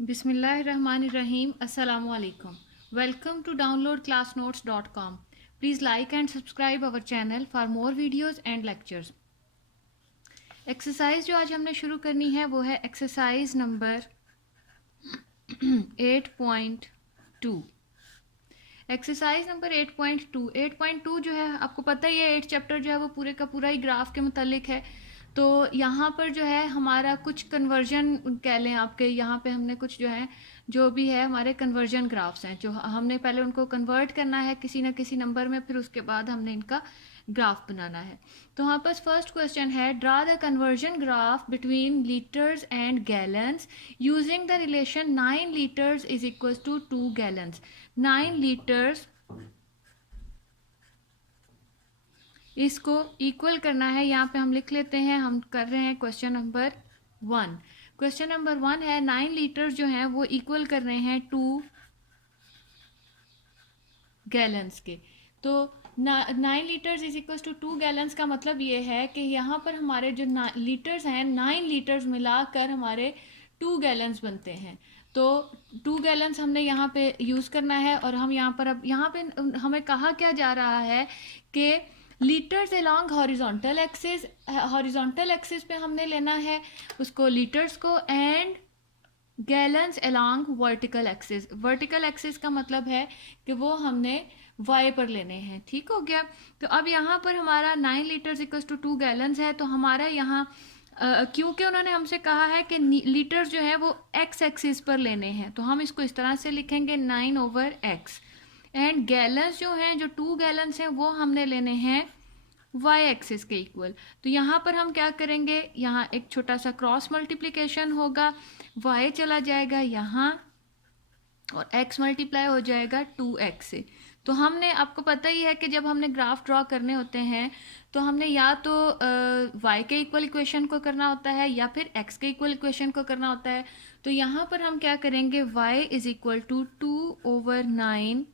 Bismillahirrahmanirrahim. Assalamu alaikum. Welcome to downloadclassnotes.com. Please like and subscribe our channel for more videos and lectures. Exercise जो आज हमने शुरू करनी है वो है एक्सरसाइज नंबर 8.2. एक्सरसाइज नंबर 8.2 जो है आपको पता ही है 8 चैप्टर जो है वो पूरे का पूरा ही ग्राफ के मुतालिक है। तो यहाँ पर जो है हमारा कुछ कन्वर्जन कह लें आपके, यहाँ पे हमने कुछ जो है जो भी है हमारे कन्वर्जन ग्राफ्स हैं जो हमने पहले उनको कन्वर्ट करना है किसी न किसी नंबर में, फिर उसके बाद हमने इनका ग्राफ बनाना है। तो हमारे पास फर्स्ट क्वेश्चन है, draw the conversion graph between litres and gallons using the relation 9 litres is equal to 2 gallons. 9 litres इसको इक्वल करना है, यहाँ पे हम लिख लेते हैं, हम कर रहे हैं क्वेश्चन नंबर 1। क्वेश्चन नंबर 1 है 9 लीटर्स जो हैं वो इक्वल कर रहे हैं 2 गैलन्स के। तो 9 litres is equal to 2 gallons का मतलब ये है कि यहाँ पर हमारे जो लीटर्स हैं 9 लीटर्स मिलाकर हमारे 2 गैलन्स बनते हैं। तो 2 गैलन्स हमने यहाँ पे यूज़ करना है और हम यहाँ पर अब यहाँ पे हमें कहा क्या जा रहा है कि लीटर्स अलॉन्ग हॉरिजॉन्टल एक्सिस पे हमने लेना है उसको लीटर्स को, and gallons along vertical axis का मतलब है कि वो हमने वाई पर लेने हैं। ठीक हो गया। तो अब यहाँ पर हमारा 9 लीटर्स इक्वल टू 2 गैलन्स है, तो हमारा यहाँ क्योंकि उन्होंने हमसे कहा है कि लीटर्स जो है वो एक्स एक्सिस पर लेने हैं, तो हम इसको इस तरह से लिखेंगे 9/x, एंड गैलन्स जो हैं जो 2 गैलन्स हैं वो हमने लेने हैं वाई एक्सिस के इक्वल। तो यहाँ पर हम क्या करेंगे, यहाँ एक छोटा सा क्रॉस मल्टीप्लिकेशन होगा, वाई चला जाएगा यहाँ और x मल्टीप्लाई हो जाएगा 2x से। तो हमने, आपको पता ही है कि जब हमने ग्राफ ड्रॉ करने होते हैं तो हमने या तो y के इक्वल इक्वेशन को करना होता है या फिर x के इक्वल इक्वेशन को करना होता है। तो यहाँ पर हम क्या करेंगे, y is equal to 2/9x।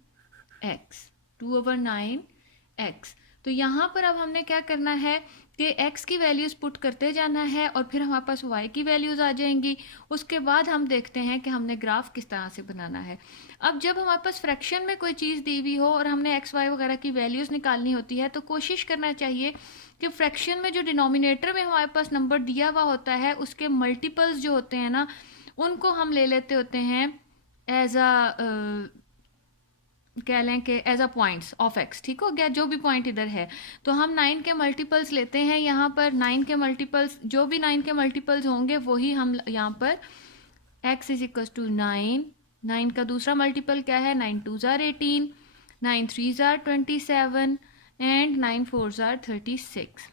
तो यहाँ पर अब हमने क्या करना है कि x की वैल्यूज़ पुट करते जाना है और फिर हमारे पास y की वैल्यूज़ आ जाएंगी। उसके बाद हम देखते हैं कि हमने ग्राफ किस तरह से बनाना है। अब जब हमारे पास फ्रैक्शन में कोई चीज़ दी हुई हो और हमने x y वगैरह की वैल्यूज़ निकालनी होती है तो कोशिश करना चाहिए कि फ्रैक्शन में जो डिनोमिनेटर में हमारे पास नंबर दिया हुआ होता है उसके मल्टीपल्स जो होते हैं ना उनको हम ले लेते होते हैं एज अ कह लें कि as a points of x. ठीक हो गया, जो भी पॉइंट इधर है तो हम 9 के मल्टीपल्स लेते हैं। यहाँ पर 9 के मल्टीपल्स, जो भी 9 के मल्टीपल्स होंगे वही हम यहाँ पर x इज इक्वल टू 9 का दूसरा मल्टीपल क्या है, 9 2 ज़ार 18, 9 3 ज़ार 27 एंड 9 4 ज़ार 36।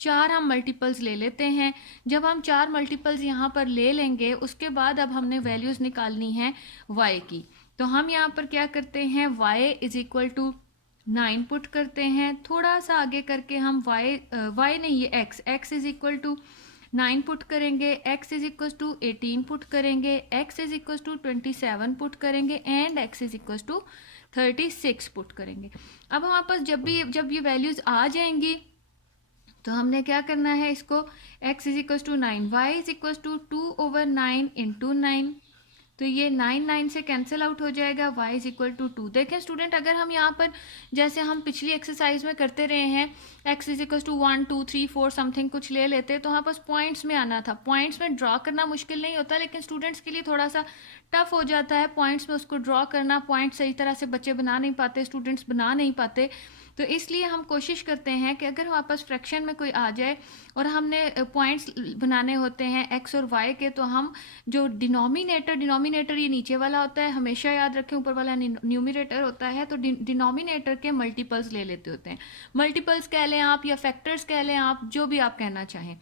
4 हम मल्टीपल्स ले लेते हैं। जब हम 4 मल्टीपल्स यहाँ पर ले लेंगे उसके बाद अब हमने वैल्यूज़ निकालनी है y की। तो हम यहाँ पर क्या करते हैं, y is equal to 9 put करते हैं, थोड़ा सा आगे करके हम y नहीं ये x is equal to 9 put करेंगे, x is equal to 18 put करेंगे, x is equal to 27 put करेंगे and x is equal to 36 put करेंगे। अब हमारे पास जब ये वैल्यूज़ आ जाएंगी तो हमने क्या करना है, इसको x is equal to 9, y is equal to 2/9 into 9। तो ये 9 से कैंसिल आउट हो जाएगा, y इज इक्वल टू 2। देखें स्टूडेंट, अगर हम यहाँ पर जैसे हम पिछली एक्सरसाइज में करते रहे हैं x is equal to 1 2 3 4 something कुछ ले लेते तो हमारे पास पॉइंट्स में आना था। पॉइंट्स में ड्रॉ करना मुश्किल नहीं होता लेकिन स्टूडेंट्स के लिए थोड़ा सा टफ हो जाता है पॉइंट्स में उसको ड्रॉ करना। पॉइंट सही तरह से बच्चे बना नहीं पाते, स्टूडेंट्स बना नहीं पाते। तो इसलिए हम कोशिश करते हैं कि अगर हमारे पास फ्रैक्शन में कोई आ जाए और हमने पॉइंट्स बनाने होते हैं x और y के, तो हम जो डिनोमिनेटर ये नीचे वाला होता है, हमेशा याद रखें ऊपर वाला न्यूमिनेटर होता है, तो डिनोमिनेटर के मल्टीपल्स ले लेते होते हैं। मल्टीपल्स कह लें आप या फैक्टर्स कह लें आप, जो भी आप कहना चाहें।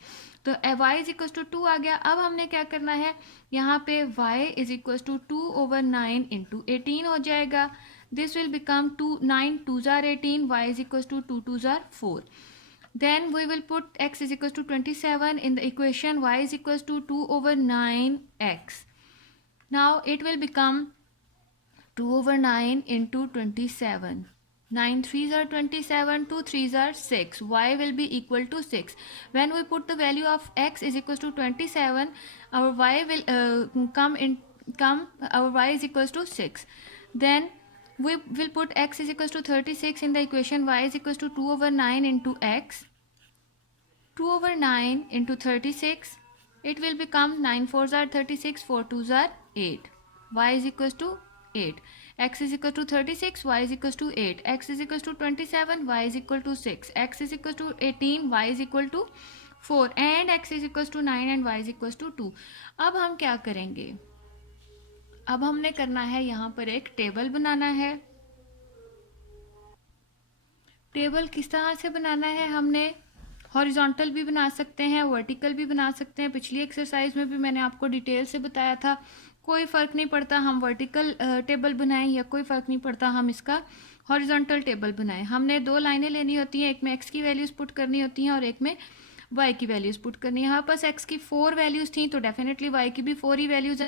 तो y इज इक्वल टू 2 आ गया। अब हमने क्या करना है, यहाँ पे y is equal to 2/9 into 18 हो जाएगा। This will become 9 2 tsar 18, y is equals to 2 2 tsar 4. Then we will put x is equals to 27 in the equation, y is equals to 2/9x. Now it will become 2/9 into 27. 9 3s are 27, 2 3s are 6. Y will be equal to 6. When we put the value of x is equals to 27, our y will come in come, our y is equals to 6. Then we will put x is equals to 36 in the equation. Y is equals to 2 over 9 into x. 2 over 9 into 36, it will become 9 fours are 36, 4 twos are 8. Y is equals to 8. X is equal to 36, y is equals to 8. X is equals to 27, y is equal to 6. X is equals to 18, y is equal to 4. And x is equals to 9 and y is equals to 2. अब हम क्या करेंगे? अब हमने करना है यहाँ पर एक टेबल बनाना है. टेबल किस तरह से बनाना है? हमने हॉरिजॉन्टल भी बना सकते हैं, वर्टिकल भी बना सकते हैं. पिछली एक्सरसाइज में भी मैंने आपको डिटेल से बताया था. कोई फ़र्क नहीं पड़ता हम वर्टिकल टेबल बनाएं या कोई फ़र्क नहीं पड़ता हम इसका हॉरिजॉन्टल टेबल बनाएं. हमने दो लाइनें लेनी होती हैं, एक में एक्स की वैल्यूज़ पुट करनी होती हैं और एक में वाई की वैल्यूज़ पुट करनी है. यहाँ पास एक्स की 4 वैल्यूज़ थी तो डेफिनेटली वाई की भी 4 ही वैल्यूज़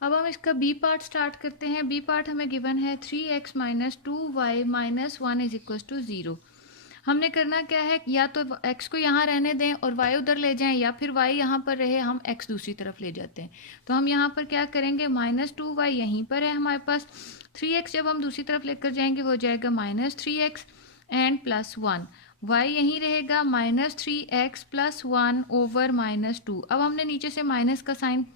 अब हम इसका बी पार्ट स्टार्ट करते हैं। बी पार्ट हमें गिवन है 3x minus 2y minus 1 is equal to 0। हमने करना क्या है, या तो x को यहाँ रहने दें और y उधर ले जाएं, या फिर y यहाँ पर रहे, हम x दूसरी तरफ ले जाते हैं। तो हम यहाँ पर क्या करेंगे, माइनस 2y यहीं पर है हमारे पास, 3x जब हम दूसरी तरफ लेकर जाएंगे हो जाएगा minus 3x and plus 1, y यहीं रहेगा minus 3x plus 1 over minus 2। अब हमने नीचे से माइनस का साइन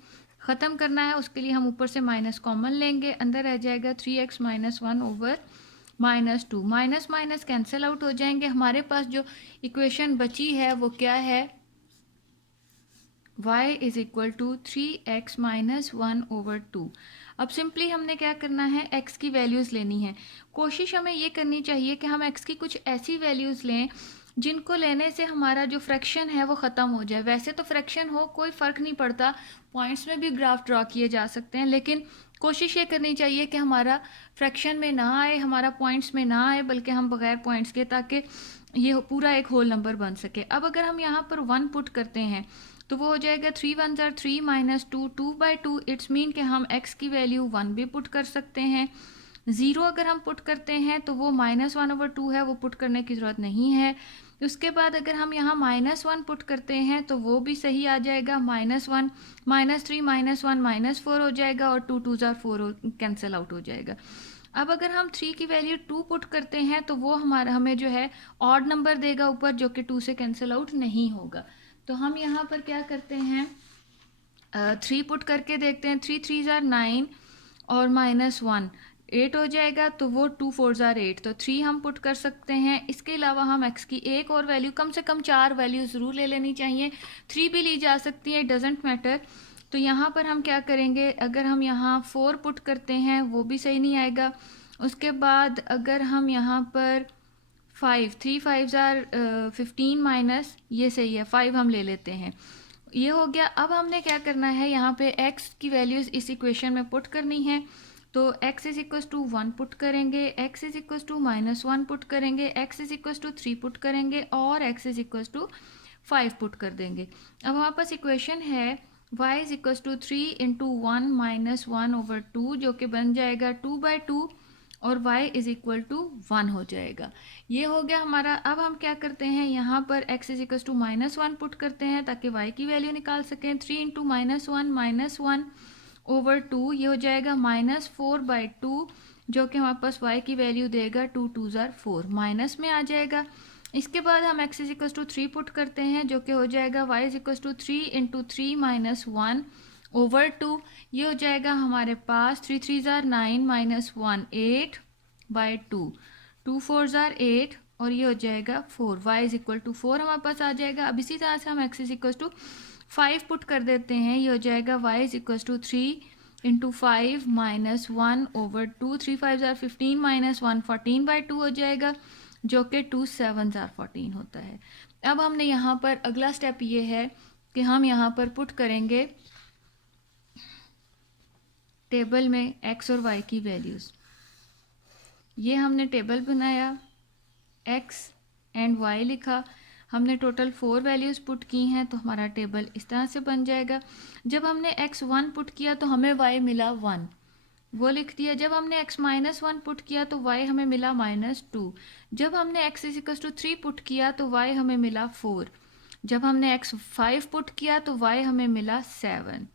ख़त्म करना है, उसके लिए हम ऊपर से माइनस कॉमन लेंगे, अंदर रह जाएगा 3x minus 1 over minus 2। Minus minus cancel out हो जाएंगे, हमारे पास जो इक्वेशन बची है वो क्या है, y is equal to 3x minus 1 over 2। अब सिंपली हमने क्या करना है, x की वैल्यूज़ लेनी है। कोशिश हमें ये करनी चाहिए कि हम x की कुछ ऐसी वैल्यूज़ लें जिनको लेने से हमारा जो फ्रैक्शन है वो ख़त्म हो जाए। वैसे तो फ्रैक्शन हो कोई फ़र्क नहीं पड़ता, पॉइंट्स में भी ग्राफ ड्रॉ किए जा सकते हैं, लेकिन कोशिश ये करनी चाहिए कि हमारा फ्रैक्शन में ना आए, हमारा पॉइंट्स में ना आए, बल्कि हम बगैर पॉइंट्स के, ताकि ये पूरा एक होल नंबर बन सके। अब अगर हम यहाँ पर 1 पुट करते हैं तो वो हो जाएगा 3 1 ज़ार 3 माइनस 2 2/2। इट्स मीन कि हम x की वैल्यू 1 भी पुट कर सकते हैं। 0 अगर हम पुट करते हैं तो वो माइनस 1 ओवर 2 है, वो पुट करने की ज़रूरत नहीं है। उसके बाद अगर हम यहाँ माइनस 1 पुट करते हैं तो वो भी सही आ जाएगा, माइनस 1 माइनस 3 माइनस 1 माइनस 4 हो जाएगा, और 2 2 ज़ार 4 कैंसिल आउट हो जाएगा। अब अगर हम 3 की वैल्यू 2 पुट करते हैं तो वो हमारा हमें जो है ऑड नंबर देगा ऊपर, जो कि 2 से कैंसिल आउट नहीं होगा। तो हम यहाँ पर क्या करते हैं, 3 पुट करके देखते हैं। 3 3 ज़ार 9 और माइनस 1 8 हो जाएगा, तो वो 2 4 ज़ार 8, तो 3 हम पुट कर सकते हैं। इसके अलावा हम x की एक और वैल्यू, कम से कम 4 वैल्यू ज़रूर ले लेनी चाहिए, 3 भी ली जा सकती है, डजेंट मैटर। तो यहाँ पर हम क्या करेंगे, अगर हम यहाँ 4 पुट करते हैं वो भी सही नहीं आएगा। उसके बाद अगर हम यहाँ पर 5 3 5 ज़ार 15 माइनस, ये सही है, 5 हम ले लेते हैं, ये हो गया। अब हमने क्या करना है, यहाँ पे x की वैल्यूज़ इस इक्वेशन में पुट करनी है। तो x is equal to 1 put करेंगे, x is equal to minus 1 put करेंगे, x is equal to 3 put करेंगे, और x is equal to 5 put कर देंगे। अब हमारे पास इक्वेशन है y is equal to 3 into 1 minus 1 over 2, जो कि बन जाएगा 2/2, और y इज इक्वल टू 1 हो जाएगा। ये हो गया हमारा। अब हम क्या करते हैं, यहाँ पर x is equal to minus 1 put करते हैं ताकि y की वैल्यू निकाल सकें। 3 इंटू माइनस 1 ओवर 2, ये हो जाएगा माइनस 4/2, जो कि हमारे पास y की वैल्यू देगा 2 2 ज़ार 4, माइनस में आ जाएगा। इसके बाद हम x is equal to 3 put करते हैं, जो कि हो जाएगा y is equal to 3 into 3 minus 1 over 2, ये हो जाएगा हमारे पास 3 3 ज़ार 9 माइनस 1 8/2, 2 4 ज़ार 8, और ये हो जाएगा 4, y इज इक्वल टू 4 हमारे पास आ जाएगा। अब इसी तरह से हम x is equal to 5 put कर देते हैं, ये हो जाएगा y is equal to 3 into 5 minus 1 over 2, 3 5 ज़ार 15 माइनस 1 14/2 हो जाएगा, जो कि 2 7 ज़ार 14 होता है। अब हमने यहाँ पर अगला स्टेप ये है कि हम यहाँ पर पुट करेंगे टेबल में x और y की वैल्यूज़। ये हमने टेबल बनाया, x एंड y लिखा, हमने टोटल 4 वैल्यूज़ पुट की हैं, तो हमारा टेबल इस तरह से बन जाएगा। जब हमने x 1 पुट किया तो हमें y मिला 1, वो लिख दिया। जब हमने x माइनस 1 पुट किया तो y हमें मिला माइनस 2। जब हमने x is equal to 3 put किया तो y हमें मिला 4। जब हमने x 5 पुट किया तो y हमें मिला 7।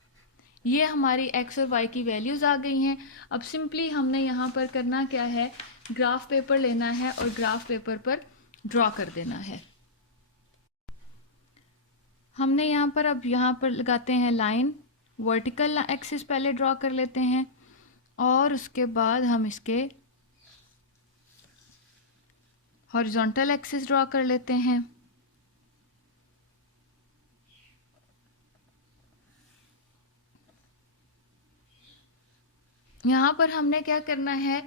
ये हमारी x और y की वैल्यूज़ आ गई हैं। अब सिंपली हमने यहाँ पर करना क्या है, ग्राफ पेपर लेना है और ग्राफ पेपर पर ड्रॉ कर देना है। हमने यहाँ पर अब यहाँ पर लगाते हैं लाइन, वर्टिकल एक्सिस पहले ड्रॉ कर लेते हैं, और उसके बाद हम इसके हॉरिजॉन्टल एक्सिस ड्रॉ कर लेते हैं। यहाँ पर हमने क्या करना है,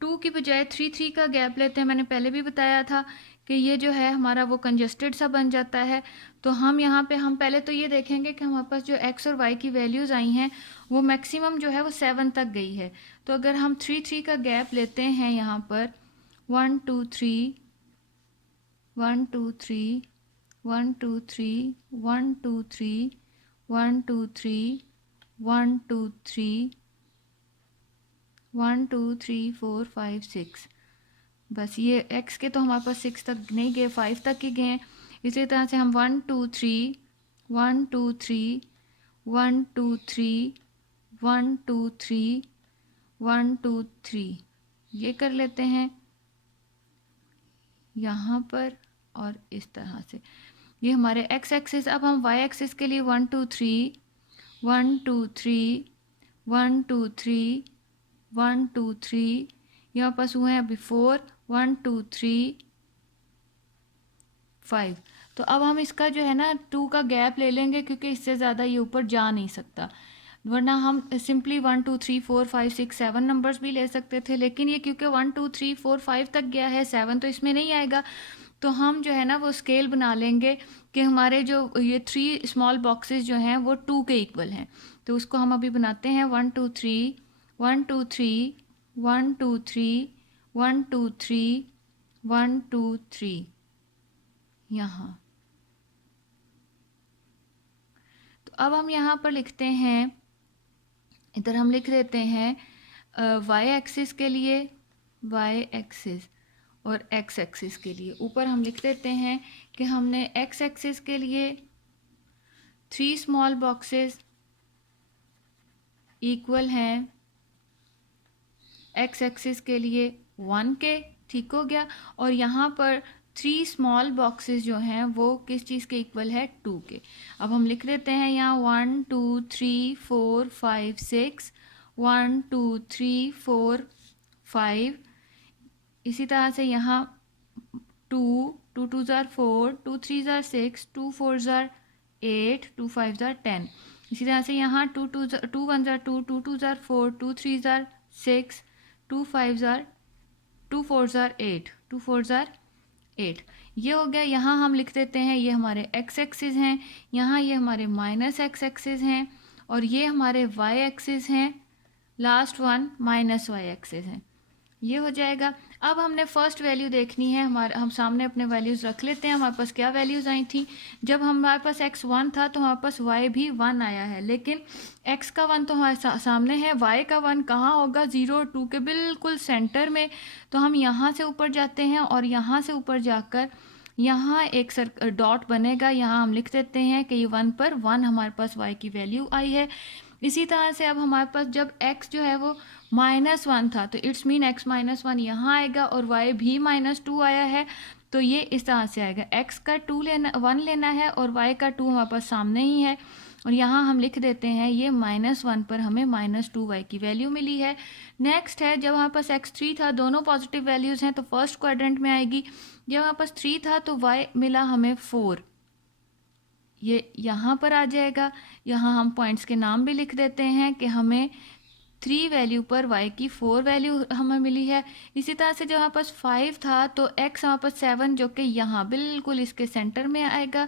2 की बजाय 3 3 का गैप लेते हैं। मैंने पहले भी बताया था कि ये जो है हमारा वो कंजस्टेड सा बन जाता है। तो हम यहाँ पे हम पहले तो ये देखेंगे कि हमारे पास जो x और y की वैल्यूज़ आई हैं वो मैक्सिमम जो है वो 7 तक गई है। तो अगर हम 3 3 का गैप लेते हैं यहाँ पर 1 2 3 1 2 3 1 2 3 1 2 3 1 2 3 1 2 3 1 2 3 4 5 6, बस ये x के तो हमारे पास 6 तक नहीं गए, 5 तक ही गए हैं। इसी तरह से हम 1 2 3 1 2 3 1 2 3 1 2 3 1 2 3 ये कर लेते हैं यहाँ पर, और इस तरह से ये हमारे x एक्सिस। अब हम y एक्सिस के लिए 1 2 3 1 2 3 1 2 3 1 2 3 यहाँ पास हुए हैं अभी 4 1 2 3 5। तो अब हम इसका जो है ना 2 का गैप ले लेंगे, क्योंकि इससे ज़्यादा ये ऊपर जा नहीं सकता, वरना हम सिंपली 1 2 3 4 5 6 7 नंबर्स भी ले सकते थे। लेकिन ये क्योंकि 1 2 3 4 5 तक गया है, 7 तो इसमें नहीं आएगा, तो हम जो है ना वो स्केल बना लेंगे कि हमारे जो ये 3 स्मॉल बॉक्सेस जो हैं वो 2 के इक्वल हैं। तो उसको हम अभी बनाते हैं 1 2 3 1 2 3 1 2 3 1 2 3 1 2 3 यहाँ। तो अब हम यहाँ पर लिखते हैं, इधर हम लिख देते हैं वाई एक्सिस के लिए वाई एक्सिस और एक्स एक्सिस के लिए ऊपर हम लिख देते हैं कि हमने एक्स एक्सिस के लिए 3 स्मॉल बॉक्सेस इक्वल हैं एक्स एक्सिस के लिए 1 के, ठीक हो गया। और यहाँ पर 3 स्मॉल बॉक्सेस जो हैं वो किस चीज़ के इक्वल है, 2 के। अब हम लिख देते हैं यहाँ 1 2 3 4 5 6 1 2 3 4 5। इसी तरह से यहाँ 2 2 2 ज़ार 4 2 3 ज़ार 6 2 4 ज़ार 8 2 5 ज़ार 10। इसी तरह से यहाँ 2 1 ज़ार 2 2 2 ज़ार 4 2 3 ज़ार 6 2 5 ज़ार 2 4 ज़ार 8 2 4 ज़ार 8। ये हो गया। यहाँ हम लिख देते हैं ये हमारे एक्स एक्सिस हैं, यहाँ ये हमारे माइनस एक्स एक्सिस हैं, और ये हमारे वाई एक्सिस हैं, last one minus Y axis हैं। ये हो जाएगा। अब हमने फर्स्ट वैल्यू देखनी है, हम सामने अपने वैल्यूज़ रख लेते हैं। हमारे पास क्या वैल्यूज़ आई थी, जब हमारे पास x 1 था तो हमारे पास y भी 1 आया है, लेकिन x का 1 तो हमारे सामने है, y का 1 कहाँ होगा, 0 2 के बिल्कुल सेंटर में। तो हम यहाँ से ऊपर जाते हैं और यहाँ से ऊपर जाकर यहाँ एक डॉट बनेगा, यहाँ हम लिख देते हैं कि ये 1 पर 1 हमारे पास y की वैल्यू आई है। इसी तरह से अब हमारे पास जब x जो है वो -1 था तो इट्स मीन x -1 यहाँ आएगा, और y भी -2 आया है, तो ये इस तरह से आएगा। x का 1 लेना है और y का 2 हमारे पास सामने ही है, और यहाँ हम लिख देते हैं ये -1 पर हमें -2y की वैल्यू मिली है। नेक्स्ट है, जब हमारे पास x3 था, दोनों पॉजिटिव वैल्यूज़ हैं तो फर्स्ट क्वाड्रेंट में आएगी। जब हमारे पास 3 था तो y मिला हमें 4, ये यहाँ पर आ जाएगा। यहाँ हम पॉइंट्स के नाम भी लिख देते हैं कि हमें 3 वैल्यू पर y की 4 वैल्यू हमें मिली है। इसी तरह से जब हमारे पास 5 था तो x हमारे पास 7 जो कि यहाँ बिल्कुल इसके सेंटर में आएगा,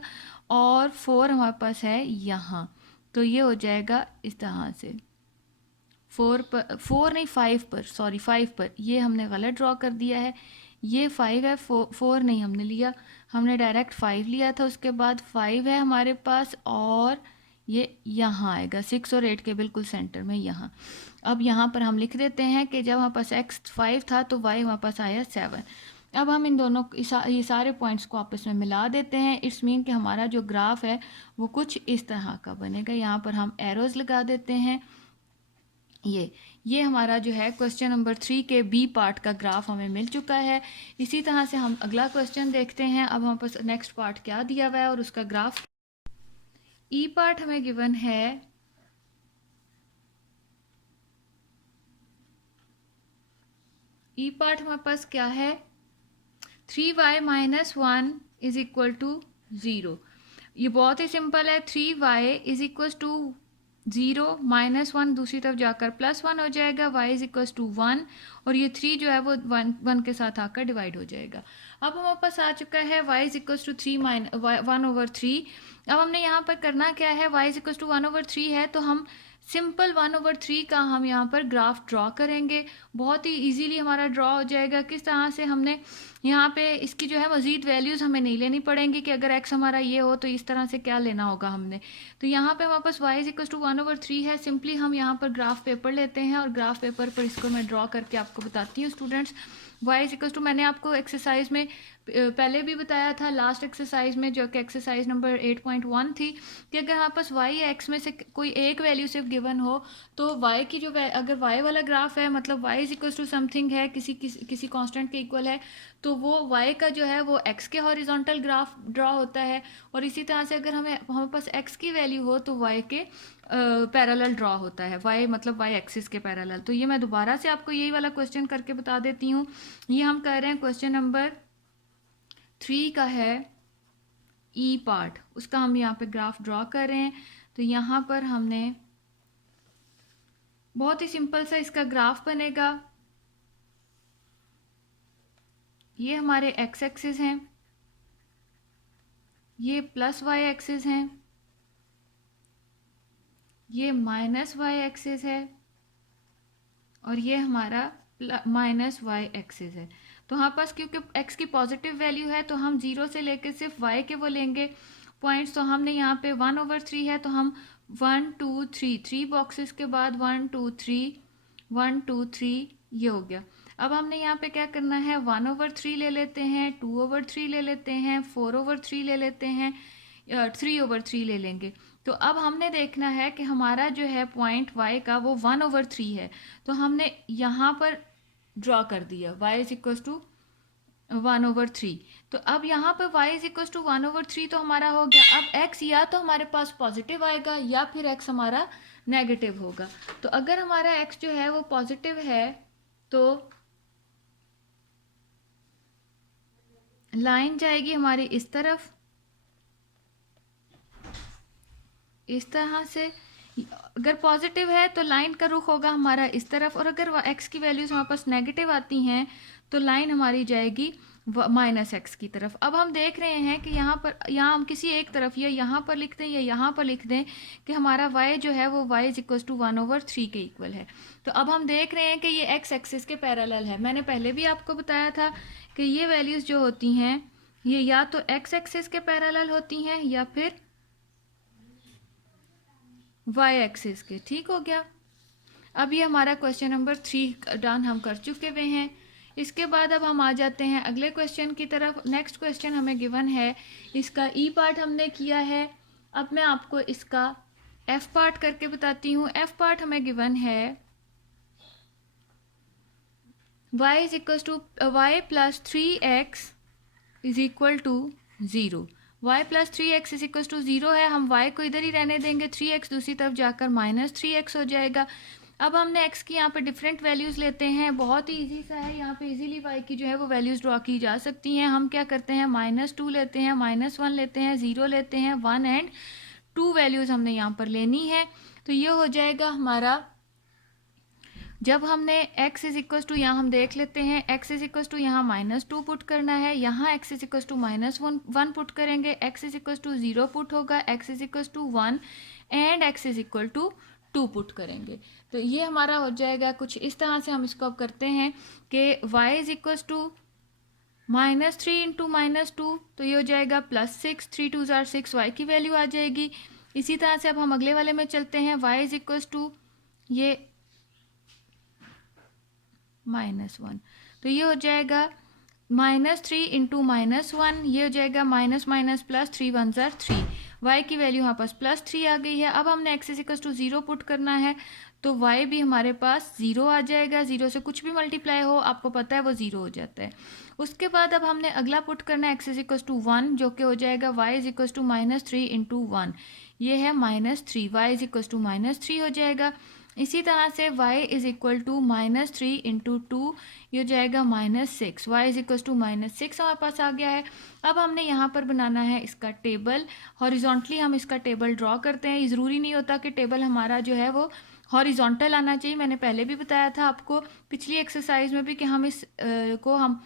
और 4 हमारे पास है यहाँ, तो ये हो जाएगा इस तरह से 4 नहीं 5 पर, सॉरी 5 पर, ये हमने गलत ड्रॉ कर दिया है। ये 5 है, 4 नहीं हमने लिया, हमने डायरेक्ट 5 लिया था, उसके बाद 5 है हमारे पास, और ये यहाँ आएगा 6 और 8 के बिल्कुल सेंटर में यहाँ। अब यहाँ पर हम लिख देते हैं कि जब हमारे पास x 5 था तो y हमारे पास आया 7। अब हम इन दोनों ये सारे पॉइंट्स को आपस में मिला देते हैं। इट्स मीन कि हमारा जो ग्राफ है वो कुछ इस तरह का बनेगा। यहाँ पर हम एरोज लगा देते हैं। ये हमारा जो है क्वेश्चन नंबर 3 के बी पार्ट का ग्राफ हमें मिल चुका है। इसी तरह से हम अगला क्वेश्चन देखते हैं। अब हमारे पास नेक्स्ट पार्ट क्या दिया हुआ है और उसका ग्राफ। ई पार्ट हमें गिवन है ई पार्ट हमारे पास क्या है, 3y - 1 इज इक्वल टू 0। ये बहुत ही सिंपल है। 3y इज इक्वल टू 0 -1 दूसरी तरफ जाकर +1 हो जाएगा, y इज इक्वल टू 1, और ये 3 जो है वो 1 के साथ आकर डिवाइड हो जाएगा। अब हमारे पास आ चुका है y इज इक्वल टू 1/3। अब हमने यहाँ पर करना क्या है, y इज इक्वल टू 1/3 है तो हम सिंपल 1/3 का हम यहाँ पर ग्राफ ड्रॉ करेंगे। बहुत ही इजीली हमारा ड्रॉ हो जाएगा। किस तरह से हमने यहाँ पे इसकी जो है मज़ीद वैल्यूज़ हमें नहीं लेनी पड़ेंगी कि अगर x हमारा ये हो तो इस तरह से क्या लेना होगा हमने। तो यहाँ पे हमारे पास y इज इक्वल टू 1/3 है। सिंपली हम यहाँ पर ग्राफ पेपर लेते हैं और ग्राफ पेपर पर इसको मैं ड्रॉ करके आपको बताती हूँ students. y is equal to, मैंने आपको एक्सरसाइज में पहले भी बताया था, लास्ट एक्सरसाइज में, जो कि एक्सरसाइज नंबर 8.1 थी, कि अगर हमारे पास y या x में से कोई एक वैल्यू सिर्फ गिवन हो तो y की जो अगर y वाला ग्राफ है, मतलब y is equal to something है, किसी कांस्टेंट के इक्वल है, तो वो y का जो है वो x के हॉरिजॉन्टल ग्राफ ड्रॉ होता है। और इसी तरह से अगर हमारे पास x की वैल्यू हो तो y के पैरेलल ड्रॉ होता है, y मतलब y एक्सिस के पैरेलल। तो ये मैं दोबारा से आपको यही वाला क्वेश्चन करके बता देती हूँ। ये हम कर रहे हैं क्वेश्चन नंबर 3 का है ई पार्ट, उसका हम यहाँ पे ग्राफ ड्रॉ कर रहे हैं। तो यहाँ पर हमने बहुत ही सिंपल सा इसका ग्राफ बनेगा। ये हमारे x एक्सिस हैं, ये प्लस y एक्सिस हैं, ये माइनस y एक्सिस है, और ये हमारा माइनस y एक्सिस है। तो हमारे पास क्योंकि x की पॉजिटिव वैल्यू है तो हम 0 से लेकर सिर्फ y के वो लेंगे पॉइंट्स। तो हमने यहाँ पे 1/3 है तो हम 1 2 3 बॉक्सेस के बाद 1 2 3 1 2 3 ये हो गया। अब हमने यहाँ पे क्या करना है, 1/3 ले लेते हैं, 2/3 ले लेते हैं, 4/3 ले लेते हैं, 3/3 ले लेंगे। तो अब हमने देखना है कि हमारा जो है पॉइंट y का वो 1/3 है। तो हमने यहाँ पर ड्रॉ कर दिया y इज इक्वल टू 1/3। तो अब यहाँ पर y इज इक्वल टू 1/3 तो हमारा हो गया। अब x या तो हमारे पास पॉजिटिव आएगा या फिर x हमारा नेगेटिव होगा। तो अगर हमारा x जो है वो पॉजिटिव है तो लाइन जाएगी हमारी इस तरफ, इस तरह से। अगर पॉजिटिव है तो लाइन का रुख होगा हमारा इस तरफ, और अगर x की वैल्यूज हमारे पास नेगेटिव आती हैं तो लाइन हमारी जाएगी माइनस x की तरफ। अब हम देख रहे हैं कि यहाँ हम किसी एक तरफ या यहाँ पर लिख दें या यहाँ पर लिख दें कि हमारा y जो है वो y इज इक्वल टू 1/3 के इक्वल है। तो अब हम देख रहे हैं कि ये x एक्सिस के पैरेलल है। मैंने पहले भी आपको बताया था कि ये वैल्यूज़ जो होती हैं ये या तो x एक्सिस के पैरेलल होती हैं या फिर y एक्सिस के। ठीक हो गया। अब ये हमारा क्वेश्चन नंबर 3 डन हम कर चुके हुए हैं। इसके बाद अब हम आ जाते हैं अगले क्वेश्चन की तरफ। नेक्स्ट क्वेश्चन हमें गिवन है, इसका ई पार्ट हमने किया है। अब मैं आपको इसका एफ पार्ट करके बताती हूँ। एफ पार्ट हमें गिवन है y is equal to y plus 3x is equal to 0। y plus 3x is equal to 0 है। हम y को इधर ही रहने देंगे, 3x दूसरी तरफ जाकर माइनस 3x हो जाएगा। अब हमने x की यहाँ पे डिफरेंट वैल्यूज़ लेते हैं। बहुत ही इजी सा है, यहाँ पे इजीली y की जो है वो वैल्यूज़ ड्रॉ की जा सकती हैं। हम क्या करते हैं, -2 लेते हैं, -1 लेते हैं, 0 लेते हैं, 1 एंड 2 वैल्यूज़ हमने यहाँ पर लेनी है। तो ये हो जाएगा हमारा, जब हमने x इज इक्वल टू, यहाँ हम देख लेते हैं, x इज इक्वल टू यहाँ -2 पुट करना है, यहाँ x is equal to -1 put करेंगे, x is equal to 0 put होगा, x is equal to 1 and x is equal to 2 put करेंगे। तो ये हमारा हो जाएगा कुछ इस तरह से। हम इसको अब करते हैं कि y is equal to -3 into -2, तो ये हो जाएगा +6, 3 2 ज़ार 6, y की वैल्यू आ जाएगी। इसी तरह से अब हम अगले वाले में चलते हैं। y इज इक्वल टू ये -1, तो ये हो जाएगा -3 इंटू -1, ये हो जाएगा माइनस माइनस प्लस, 3 1 ज़ार 3, y की वैल्यू हमारे पास +3 आ गई है। अब हमने x is equal to 0 put करना है, तो y भी हमारे पास 0 आ जाएगा। 0 से कुछ भी मल्टीप्लाई हो, आपको पता है वो 0 हो जाता है। उसके बाद अब हमने अगला पुट करना है x इज इक्वल टू 1, जो कि हो जाएगा y is equal to -3 into 1, ये है -3, y इज इक्वल टू -3 हो जाएगा। इसी तरह से y is equal to -3 into 2, ये हो जाएगा -6, y इज इक्वल टू -6 हमारे पास आ गया है। अब हमने यहाँ पर बनाना है इसका टेबल। हॉरिजॉन्टली हम इसका टेबल ड्रॉ करते हैं। ज़रूरी नहीं होता कि टेबल हमारा जो है वो हॉरिजॉन्टल आना चाहिए। मैंने पहले भी बताया था आपको पिछली एक्सरसाइज में भी कि हम इस को हम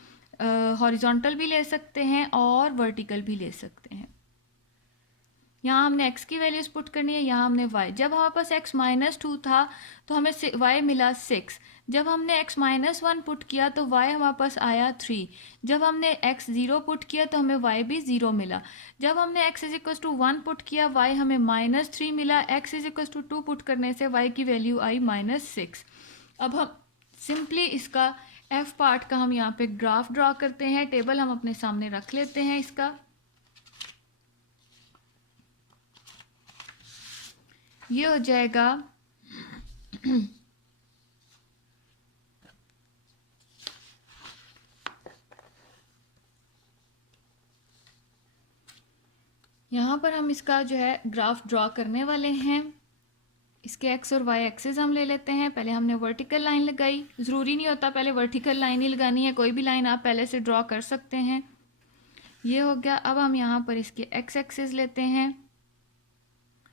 हॉरिजॉन्टल भी ले सकते हैं और वर्टिकल भी ले सकते हैं। यहाँ हमने x की वैल्यूज पुट करनी है, यहाँ हमने y। जब हमारे पास x -2 था तो हमें y मिला 6। जब हमने x -1 पुट किया तो y हमारे पास आया 3। जब हमने x 0 पुट किया तो हमें y भी 0 मिला। जब हमने x = 1 पुट किया y हमें -3 मिला। x = 2 पुट करने से y की वैल्यू आई -6। अब हम सिंपली इसका f पार्ट का हम यहाँ पे ग्राफ ड्रॉ करते हैं। टेबल हम अपने सामने रख लेते हैं इसका। ये हो जाएगा यहाँ पर हम इसका जो है ग्राफ ड्रॉ करने वाले हैं। इसके एक्स और वाई एक्सेस हम ले लेते हैं। पहले हमने वर्टिकल लाइन लगाई, ज़रूरी नहीं होता पहले वर्टिकल लाइन ही लगानी है, कोई भी लाइन आप पहले से ड्रॉ कर सकते हैं। ये हो गया। अब हम यहाँ पर इसके एक्स एक्सेस लेते हैं,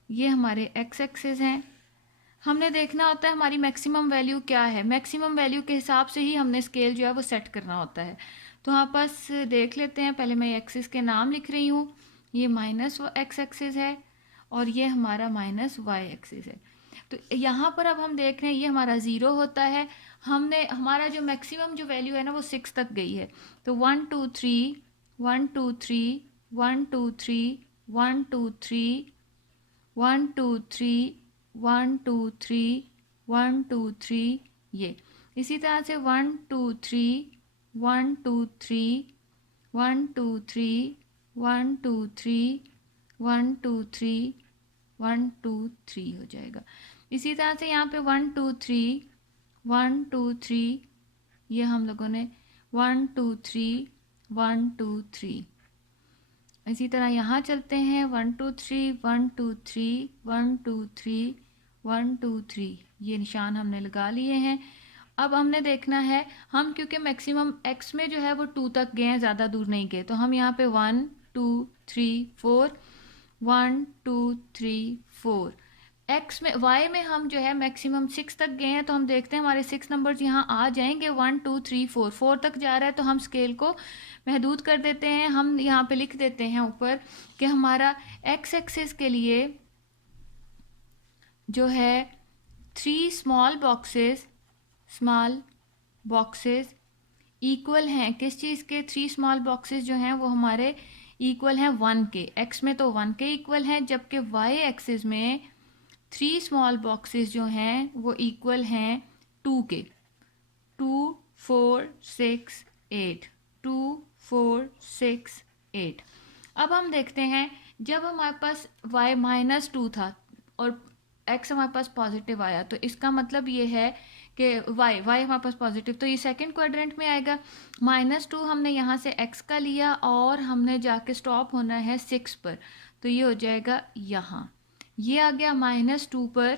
ये हमारे एक्स एक्सेस हैं। हमने देखना होता है हमारी मैक्सिमम वैल्यू क्या है, मैक्सिमम वैल्यू के हिसाब से ही हमने स्केल जो है वो सेट करना होता है। तो यहाँ पास देख लेते हैं, पहले मैं एक्सिस के नाम लिख रही हूँ। ये -x एक्सिस है और ये हमारा -y एक्सिस है। तो यहाँ पर अब हम देख रहे हैं ये हमारा 0 होता है। हमने हमारा जो मैक्सिमम जो वैल्यू है ना वो 6 तक गई है। तो 1 2 3 1 2 3 1 2 3 1 2 3 1 2 3 1 2 3 1 2 3 ये इसी तरह से 1 2 3 1 2 3 1 2 3 1 2 3 1 2 3 1 2 3 हो जाएगा। इसी तरह से यहाँ पे 1 2 3 1 2 3 ये हम लोगों ने 1 2 3 1 2 3। इसी तरह यहाँ चलते हैं 1 2 3 1 2 3 1 2 3 1 2 3 ये निशान हमने लगा लिए हैं। अब हमने देखना है हम क्योंकि मैक्सिमम x में जो है वो 2 तक गए हैं, ज़्यादा दूर नहीं गए, तो हम यहाँ पे 1 2 3 4 1 2 3 4 x में y में हम जो है मैक्सिमम 6 तक गए हैं। तो हम देखते हैं हमारे 6 नंबर्स यहाँ आ जाएंगे। 1 2 3 4 4 तक जा रहा है तो हम स्केल को महदूद कर देते हैं। हम यहाँ पे लिख देते हैं ऊपर कि हमारा x एक्सिस के लिए जो है 3 स्मॉल बॉक्सेस इक्वल हैं। किस चीज़ के? 3 स्मॉल बॉक्सेस जो हैं वो हमारे इक्वल हैं 1 के। x में तो 1 के इक्वल हैं, जबकि y एक्सिस में 3 स्मॉल बॉक्सेस जो हैं वो इक्वल हैं 2 के। 2 4 6 8 2 4 6 8। अब हम देखते हैं जब हमारे पास y -2 था और x हमारे पास पॉजिटिव आया, तो इसका मतलब ये है कि y हमारे पास पॉजिटिव, तो ये सेकंड क्वाड्रेंट में आएगा। -2 हमने यहाँ से x का लिया और हमने जाके स्टॉप होना है 6 पर, तो ये हो जाएगा यहाँ। ये आ गया -2 पर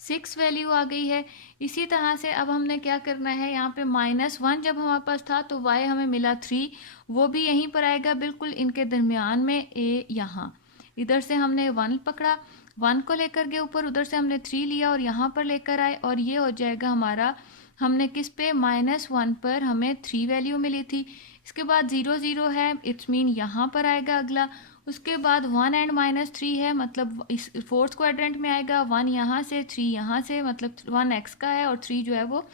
6 वैल्यू आ गई है। इसी तरह से अब हमने क्या करना है, यहाँ पे -1 जब हमारे पास था तो y हमें मिला 3, वो भी यहीं पर आएगा बिल्कुल इनके दरमियान में a यहाँ। इधर से हमने 1 पकड़ा, 1 को लेकर गए ऊपर, उधर से हमने 3 लिया और यहाँ पर लेकर आए और ये हो जाएगा हमारा, हमने किस पे -1 पर हमें 3 वैल्यू मिली थी। इसके बाद 0 0 है, इट्स मीन यहाँ पर आएगा अगला। उसके बाद 1 एंड -3 है, मतलब इस फोर्थ क्वाड्रेंट में आएगा। 1 यहाँ से 3 यहाँ से, मतलब 1 x का है और 3 जो है वो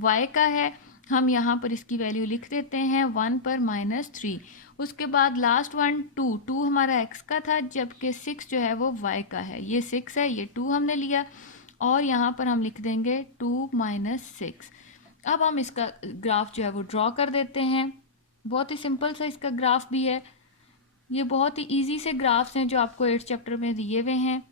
y का है। हम यहाँ पर इसकी वैल्यू लिख देते हैं 1 पर -3। उसके बाद लास्ट 1 2 हमारा x का था, जबकि 6 जो है वो y का है। ये 6 है, ये 2 हमने लिया और यहाँ पर हम लिख देंगे 2 - 6। अब हम इसका ग्राफ जो है वो ड्रॉ कर देते हैं। बहुत ही सिंपल सा इसका ग्राफ भी है। ये बहुत ही इजी से ग्राफ्स हैं जो आपको 8th चैप्टर में दिए हुए हैं।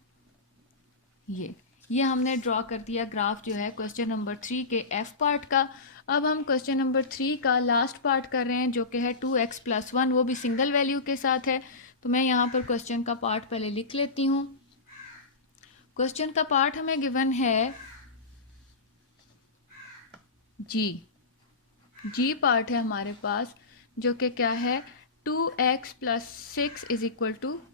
ये हमने ड्रॉ कर दिया ग्राफ जो है क्वेश्चन नंबर 3 के f पार्ट का। अब हम क्वेश्चन नंबर 3 का लास्ट पार्ट कर रहे हैं जो कि है 2x + 1, वो भी सिंगल वैल्यू के साथ है। तो मैं यहाँ पर क्वेश्चन का पार्ट पहले लिख लेती हूँ। क्वेश्चन का पार्ट हमें गिवन है जी पार्ट है हमारे पास, जो कि क्या है 2x + 6 =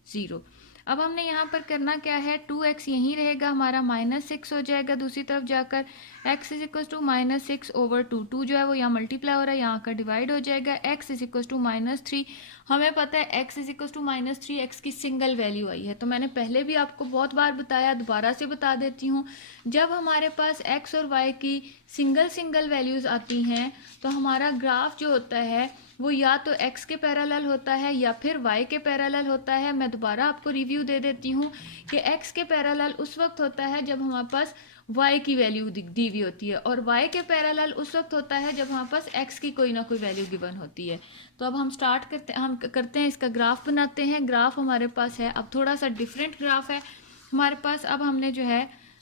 0। अब हमने यहाँ पर करना क्या है, 2x यहीं रहेगा, हमारा -6 हो जाएगा दूसरी तरफ जाकर, x इज इक्वल टू -6/2, 2 जो है वो यहाँ मल्टीप्लाई हो रहा है, यहाँ का डिवाइड हो जाएगा, x इज इक्वल टू -3। हमें पता है x is equal to -3, x की सिंगल वैल्यू आई है। तो मैंने पहले भी आपको बहुत बार बताया, दोबारा से बता देती हूँ, जब हमारे पास x और y की सिंगल सिंगल वैल्यूज़ आती हैं तो हमारा ग्राफ जो होता है वो या तो x के पैरेलल होता है या फिर y के पैरेलल होता है। मैं दोबारा आपको रिव्यू दे देती हूँ कि x के पैरेलल उस वक्त होता है जब हमारे पास y की वैल्यू दी हुई होती है, और y के पैरेलल उस वक्त होता है जब हमारे पास x की कोई ना कोई वैल्यू गिवन होती है। तो अब हम करते हैं इसका ग्राफ बनाते हैं। ग्राफ हमारे पास है, अब थोड़ा सा डिफरेंट ग्राफ है हमारे पास। अब हमने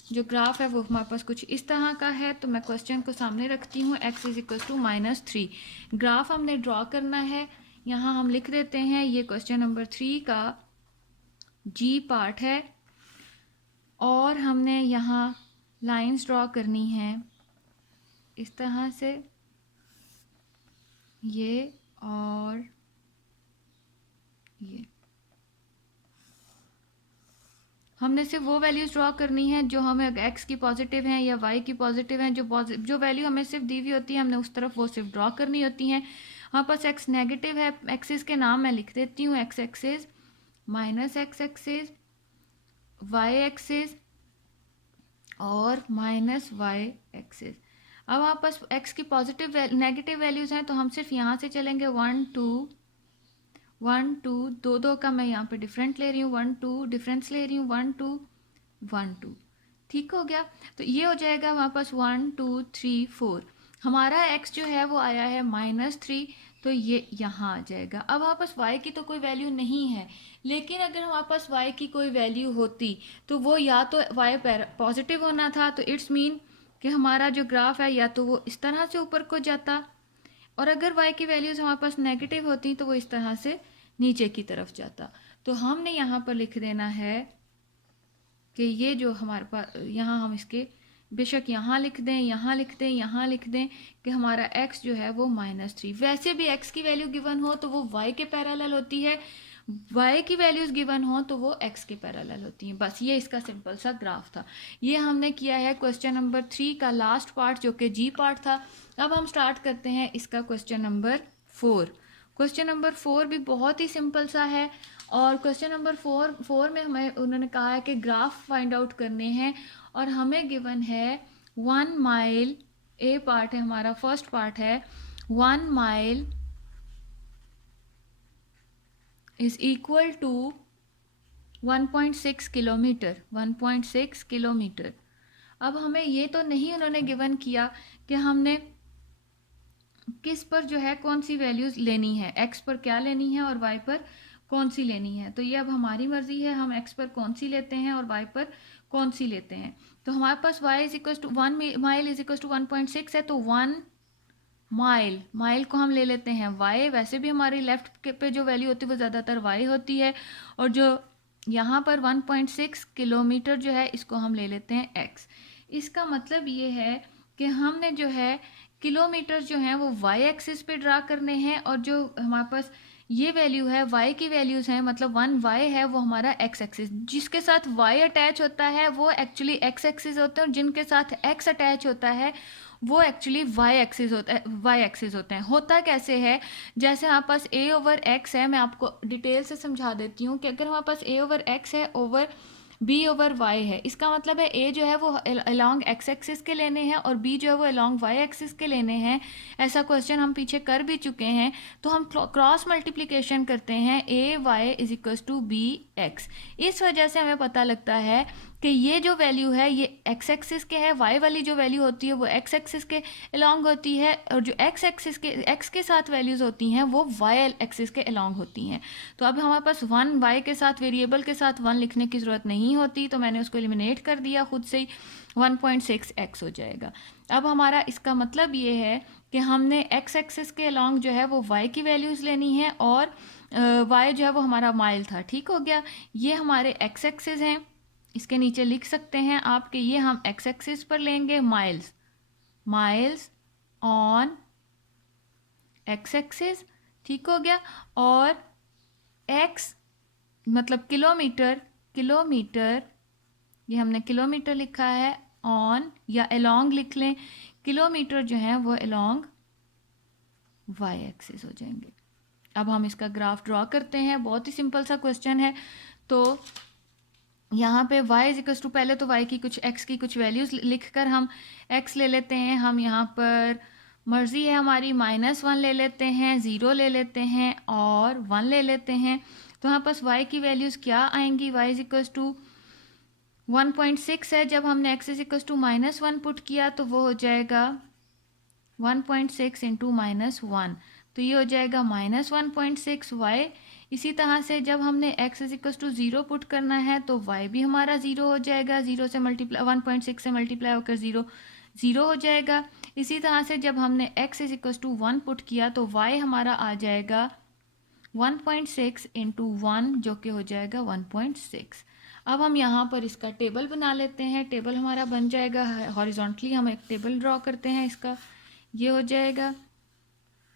जो ग्राफ है वो हमारे पास कुछ इस तरह का है। तो मैं क्वेश्चन को सामने रखती हूँ, x is equal to -3 graph हमने ड्रॉ करना है। यहाँ हम लिख देते हैं, ये क्वेश्चन नंबर 3 का जी पार्ट है, और हमने यहाँ लाइंस ड्रॉ करनी है इस तरह से, ये और ये। हमने सिर्फ वो वैल्यूज़ ड्रॉ करनी है जो हमें x की पॉजिटिव हैं या y की पॉजिटिव हैं, जो वैल्यू हमें सिर्फ दी हुई होती है हमने उस तरफ वो सिर्फ ड्रॉ करनी होती हैं। हमारे पास x नेगेटिव है, एक्सिस के नाम मैं लिख देती हूँ, x axis, -x axis, y axis और -y एक्सिस। अब हमारे पास x की पॉजिटिव नेगेटिव वैल्यूज़ हैं तो हम सिर्फ यहाँ से चलेंगे, 1 2 1 2, 2 का मैं यहाँ पे डिफरेंट ले रही हूँ, 1 2 डिफरेंस ले रही हूँ, 1 2 1 2, ठीक हो गया। तो ये हो जाएगा हमारे पास 1 2 3 4। हमारा x जो है वो आया है -3, तो ये यहाँ आ जाएगा। अब हमारे पास y की तो कोई वैल्यू नहीं है, लेकिन अगर हमारे पास y की कोई वैल्यू होती तो वो या तो y पॉजिटिव होना था, तो इट्स मीन कि हमारा जो ग्राफ है या तो वो इस तरह से ऊपर को जाता, और अगर y की वैल्यूज़ हमारे पास नेगेटिव होती तो वो इस तरह से नीचे की तरफ जाता। तो हमने यहाँ पर लिख देना है कि ये जो हमारे पास, यहाँ हम इसके बेशक यहाँ लिख दें, यहाँ लिख दें, यहाँ लिख दें कि हमारा x जो है वो -3। वैसे भी x की वैल्यू गिवन हो तो वो y के पैरेलल होती है, y की वैल्यूज़ गिवन हो तो वो x के पैरेलल होती हैं। बस ये इसका सिंपल सा ग्राफ था। ये हमने किया है क्वेश्चन नंबर 3 का लास्ट पार्ट जो कि जी पार्ट था। अब हम स्टार्ट करते हैं इसका क्वेश्चन नंबर 4। क्वेश्चन नंबर 4 भी बहुत ही सिंपल सा है, और क्वेश्चन नंबर 4 में हमें उन्होंने कहा है कि ग्राफ फाइंड आउट करने हैं, और हमें गिवन है 1 माइल, ए पार्ट है हमारा, फर्स्ट पार्ट है 1 mile is equal to 1.6 kilometre, 1.6 kilometre. अब हमें ये तो नहीं उन्होंने गिवन किया कि हमने किस पर जो है कौन सी वैल्यूज़ लेनी है, x पर क्या लेनी है और y पर कौन सी लेनी है। तो ये अब हमारी मर्जी है, हम x पर कौन सी लेते हैं और y पर कौन सी लेते हैं। तो हमारे पास y is equal to 1 mile is equal to 1.6 है, तो 1 माइल को हम ले लेते हैं y। वैसे भी हमारी लेफ्ट के पे जो वैल्यू होती है वो ज़्यादातर y होती है, और जो यहाँ पर 1.6 किलोमीटर जो है इसको हम ले लेते हैं x। इसका मतलब ये है कि हमने जो है किलोमीटर जो हैं वो y एक्सिस पे ड्रा करने हैं, और जो हमारे पास ये वैल्यू है y की वैल्यूज़ हैं, मतलब 1y है वो हमारा x एक्सिस, जिसके साथ y अटैच होता है वो एक्चुअली x एक्सिस होता है, और जिनके साथ x अटैच होता है वो एक्चुअली y एक्सिस होता है, y एक्सिस होते हैं। होता कैसे है, जैसे हमारे पास a/x है, मैं आपको डिटेल से समझा देती हूँ कि अगर हमारे पास a/x है ओवर b/y है, इसका मतलब है a जो है वो अलॉन्ग x एक्सिस के लेने हैं और b जो है वो अलॉन्ग y एक्सिस के लेने हैं। ऐसा क्वेश्चन हम पीछे कर भी चुके हैं। तो हम क्रॉस मल्टीप्लिकेशन करते हैं, a/y is equal to bx। इस वजह से हमें पता लगता है कि ये जो वैल्यू है ये x एक्सिस के है, y वाली जो वैल्यू होती है वो x एक्सिस के अलॉन्ग होती है, और जो x के साथ वैल्यूज़ होती हैं वो y एक्सिस के अलॉन्ग होती हैं। तो अब हमारे पास 1 y के साथ, वेरिएबल के साथ 1 लिखने की ज़रूरत नहीं होती, तो मैंने उसको एलिमिनेट कर दिया खुद से ही, 1.6x हो जाएगा। अब हमारा इसका मतलब ये है कि हमने x एक्सिस के अलॉन्ग जो है वो y की वैल्यूज़ लेनी है, और y जो है वो हमारा माइल था, ठीक हो गया। ये हमारे x एक्सिस हैं, इसके नीचे लिख सकते हैं आप कि ये हम x एक्सिस पर लेंगे माइल्स ऑन x एक्सिस, ठीक हो गया, और x मतलब किलोमीटर किलोमीटर, ये हमने किलोमीटर लिखा है, ऑन या अलोंग लिख लें, किलोमीटर जो है वो अलोंग वाई एक्सिस हो जाएंगे। अब हम इसका ग्राफ ड्रॉ करते हैं, बहुत ही सिंपल सा क्वेश्चन है। तो यहाँ पे y इज इक्वल टू, पहले तो y की कुछ x की कुछ वैल्यूज़ लिख कर हम x ले लेते हैं। हम यहाँ पर मर्ज़ी है हमारी, -1 ले लेते हैं, 0 ले लेते हैं और 1 ले लेते हैं। तो यहाँ पास y की वैल्यूज़ क्या आएंगी, y इज इक्वल टू 1.6 है। जब हमने x is equal to -1 put किया तो वो हो जाएगा 1.6 इंटू -1, तो ये हो जाएगा -1.6y। इसी तरह से जब हमने x is equal to 0 put करना है तो y भी हमारा 0 हो जाएगा, 0 से मल्टीप्लाई 1.6 से मल्टीप्लाई होकर 0 0 हो जाएगा। इसी तरह से जब हमने x is equal to 1 put किया तो y हमारा आ जाएगा 1.6 इंटू 1, जो कि हो जाएगा 1.6। अब हम यहाँ पर इसका टेबल बना लेते हैं। टेबल हमारा बन जाएगा हॉरिजॉन्टली, हम एक टेबल ड्रॉ करते हैं इसका। ये हो जाएगा,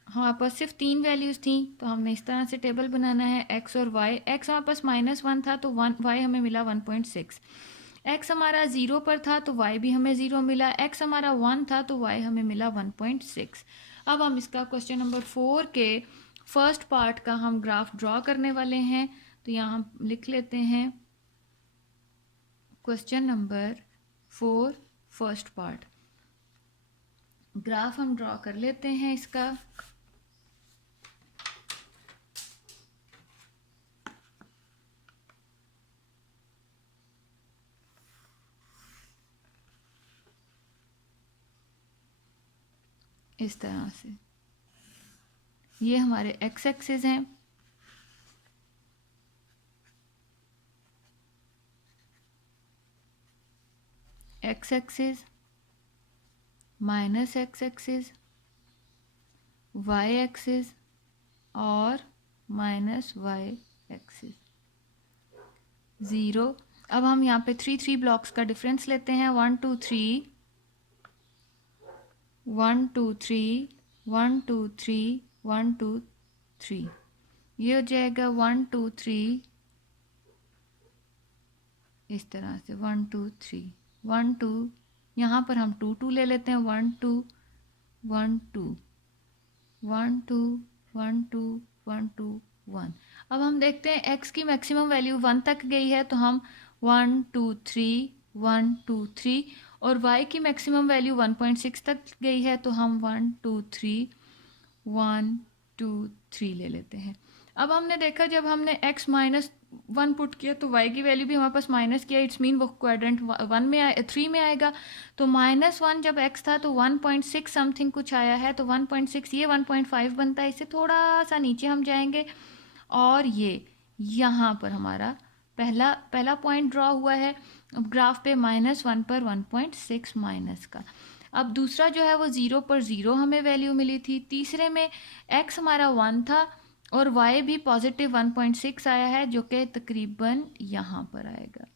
हमारे पास सिर्फ 3 वैल्यूज़ थी तो हमने इस तरह से टेबल बनाना है, x और y। x हमारे पास -1 था तो y हमें मिला 1.6। x हमारा 0 पर था तो y भी हमें 0 मिला। x हमारा 1 था तो y हमें मिला 1.6। अब हम इसका क्वेश्चन नंबर 4 के फर्स्ट पार्ट का हम ग्राफ ड्रॉ करने वाले हैं। तो यहाँ हम लिख लेते हैं question number 4 first part. Graph हम ड्रॉ कर लेते हैं इसका। इस तरह से ये हमारे x एक्सिस हैं, x axis, minus x axis, y axis और माइनस y एक्सिस, 0। अब हम यहाँ पे 3 ब्लॉक्स का डिफरेंस लेते हैं, 1 2 3 1 2 3 1 2 3 1 2 3, ये हो जाएगा 1 2 3, इस तरह से 1 2 3 1 2, यहाँ पर हम 2 2 ले लेते हैं, 1 2 1 2 1 2 1 2 1 2 1। अब हम देखते हैं x की मैक्सिमम वैल्यू 1 तक गई है तो हम 1 2 3 1 2 3, और y की मैक्सिमम वैल्यू 1.6 तक गई है तो हम 1 2 3 1 2 3 ले लेते हैं। अब हमने देखा जब हमने x -1 पुट किया तो y की वैल्यू भी हमारे पास माइनस किया, इट्स मीन वो क्वाड्रेंट 1 में 3 में आएगा। तो -1 जब x था तो 1.6 समथिंग कुछ आया है, तो 1.6 ये 1.5 बनता है। इससे थोड़ा सा नीचे हम जाएंगे और ये यहाँ पर हमारा पहला पॉइंट ड्रॉ हुआ है। अब ग्राफ पे -1 पर 1.6 माइनस का। अब दूसरा जो है वो 0 पर 0 हमें वैल्यू मिली थी। तीसरे में x हमारा 1 था और y भी पॉजिटिव 1.6 आया है, जो कि तकरीबन यहाँ पर आएगा,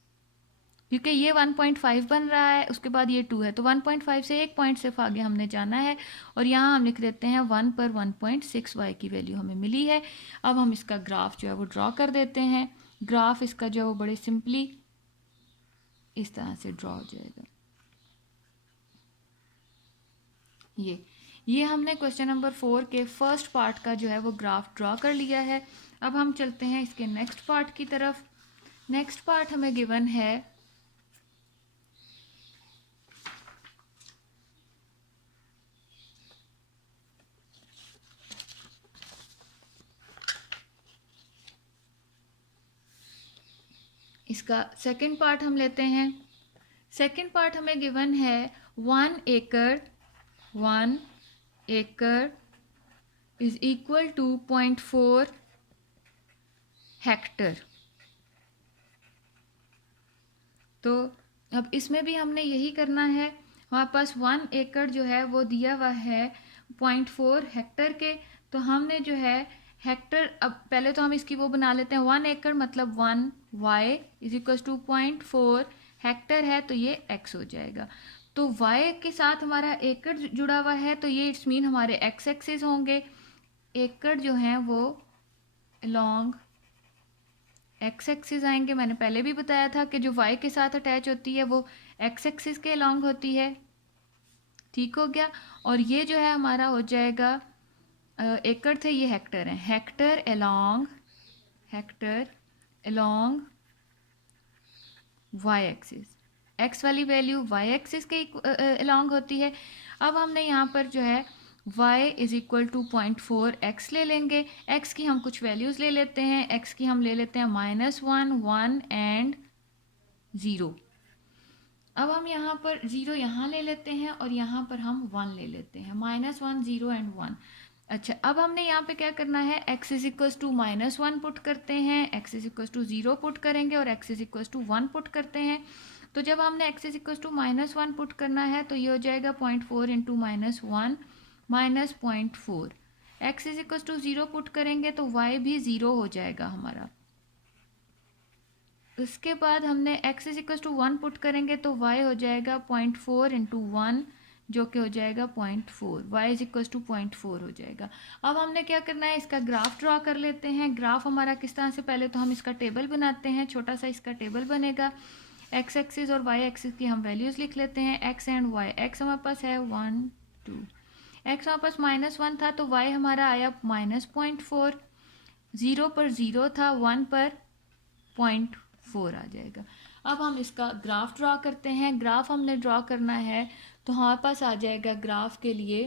क्योंकि ये 1.5 बन रहा है, उसके बाद ये 2 है, तो 1.5 से एक पॉइंट सिर्फ आगे हमने जाना है। और यहाँ हम लिख देते हैं 1 पर 1.6 y की वैल्यू हमें मिली है। अब हम इसका ग्राफ जो है वो ड्रॉ कर देते हैं। ग्राफ इसका जो है वो बड़े सिंपली इस तरह से ड्रॉ हो जाएगा। ये हमने क्वेश्चन नंबर 4 के फर्स्ट पार्ट का जो है वो ग्राफ ड्रॉ कर लिया है। अब हम चलते हैं इसके नेक्स्ट पार्ट की तरफ। नेक्स्ट पार्ट हमें गिवन है इसका सेकंड पार्ट हम लेते हैं। सेकंड पार्ट हमें गिवन है 1 एकड़ इज इक्वल टू 0.4 हेक्टर। तो अब इसमें भी हमने यही करना है। हमारे पास 1 एकड़ जो है वो दिया हुआ है 0.4 हेक्टर के, तो हमने जो है हेक्टर, अब पहले तो हम इसकी वो बना लेते हैं, 1 एकड़ मतलब 1 y is equal to 0.4 hectare है, तो ये x हो जाएगा। तो y के साथ हमारा एकड़ जुड़ा हुआ है, तो ये इट्स मीन हमारे x एक्सिस होंगे। एकड़ जो हैं वो अलॉन्ग एक्स एक्सिस आएंगे, मैंने पहले भी बताया था कि जो वाई के साथ अटैच होती है वो एक्स एक्सिस के अलॉन्ग होती है। ठीक हो गया। और ये जो है हमारा हो जाएगा एकड़ थे, ये हेक्टर है, hectare along Y axis, X वाली वैल्यू वाई एक्सिस के अलोंग होती है। अब हमने यहाँ पर जो है y is equal to 0.4x ले लेंगे। x की हम कुछ वैल्यूज़ ले लेते हैं, x की हम ले लेते हैं -1, 1 एंड 0। अब हम यहाँ पर 0 यहाँ ले लेते हैं और यहाँ पर हम 1 ले लेते हैं, -1, 0 एंड 1। अच्छा, अब हमने यहाँ पे क्या करना है, x is equals to -1 put करते हैं, x is equals to 0 put करेंगे और x is equals to 1 put करते हैं। तो जब हमने x is equals to -1 put करना है तो ये हो जाएगा 0.4 into -1 -0.4। x is equals to 0 put करेंगे तो y भी 0 हो जाएगा हमारा। उसके बाद हमने x is equals to 1 put करेंगे तो y हो जाएगा 0.4 इंटू 1 जो कि हो जाएगा 0.4, y इज इक्वल्स टू 0.4 हो जाएगा। अब हमने क्या करना है, इसका ग्राफ ड्रॉ कर लेते हैं। ग्राफ हमारा किस तरह से, पहले तो हम इसका टेबल बनाते हैं, छोटा सा इसका टेबल बनेगा। x एक्सिस और y एक्सिस की हम वैल्यूज़ लिख लेते हैं, x एंड y। x हमारे पास है 1 2, x हमारे पास -1 था तो y हमारा आया -0.4, 0 पर 0 था, 1 पर 0.4 आ जाएगा। अब हम इसका ग्राफ ड्रॉ करते हैं। ग्राफ हमने ड्रॉ करना है तो हमारे पास आ जाएगा ग्राफ के लिए,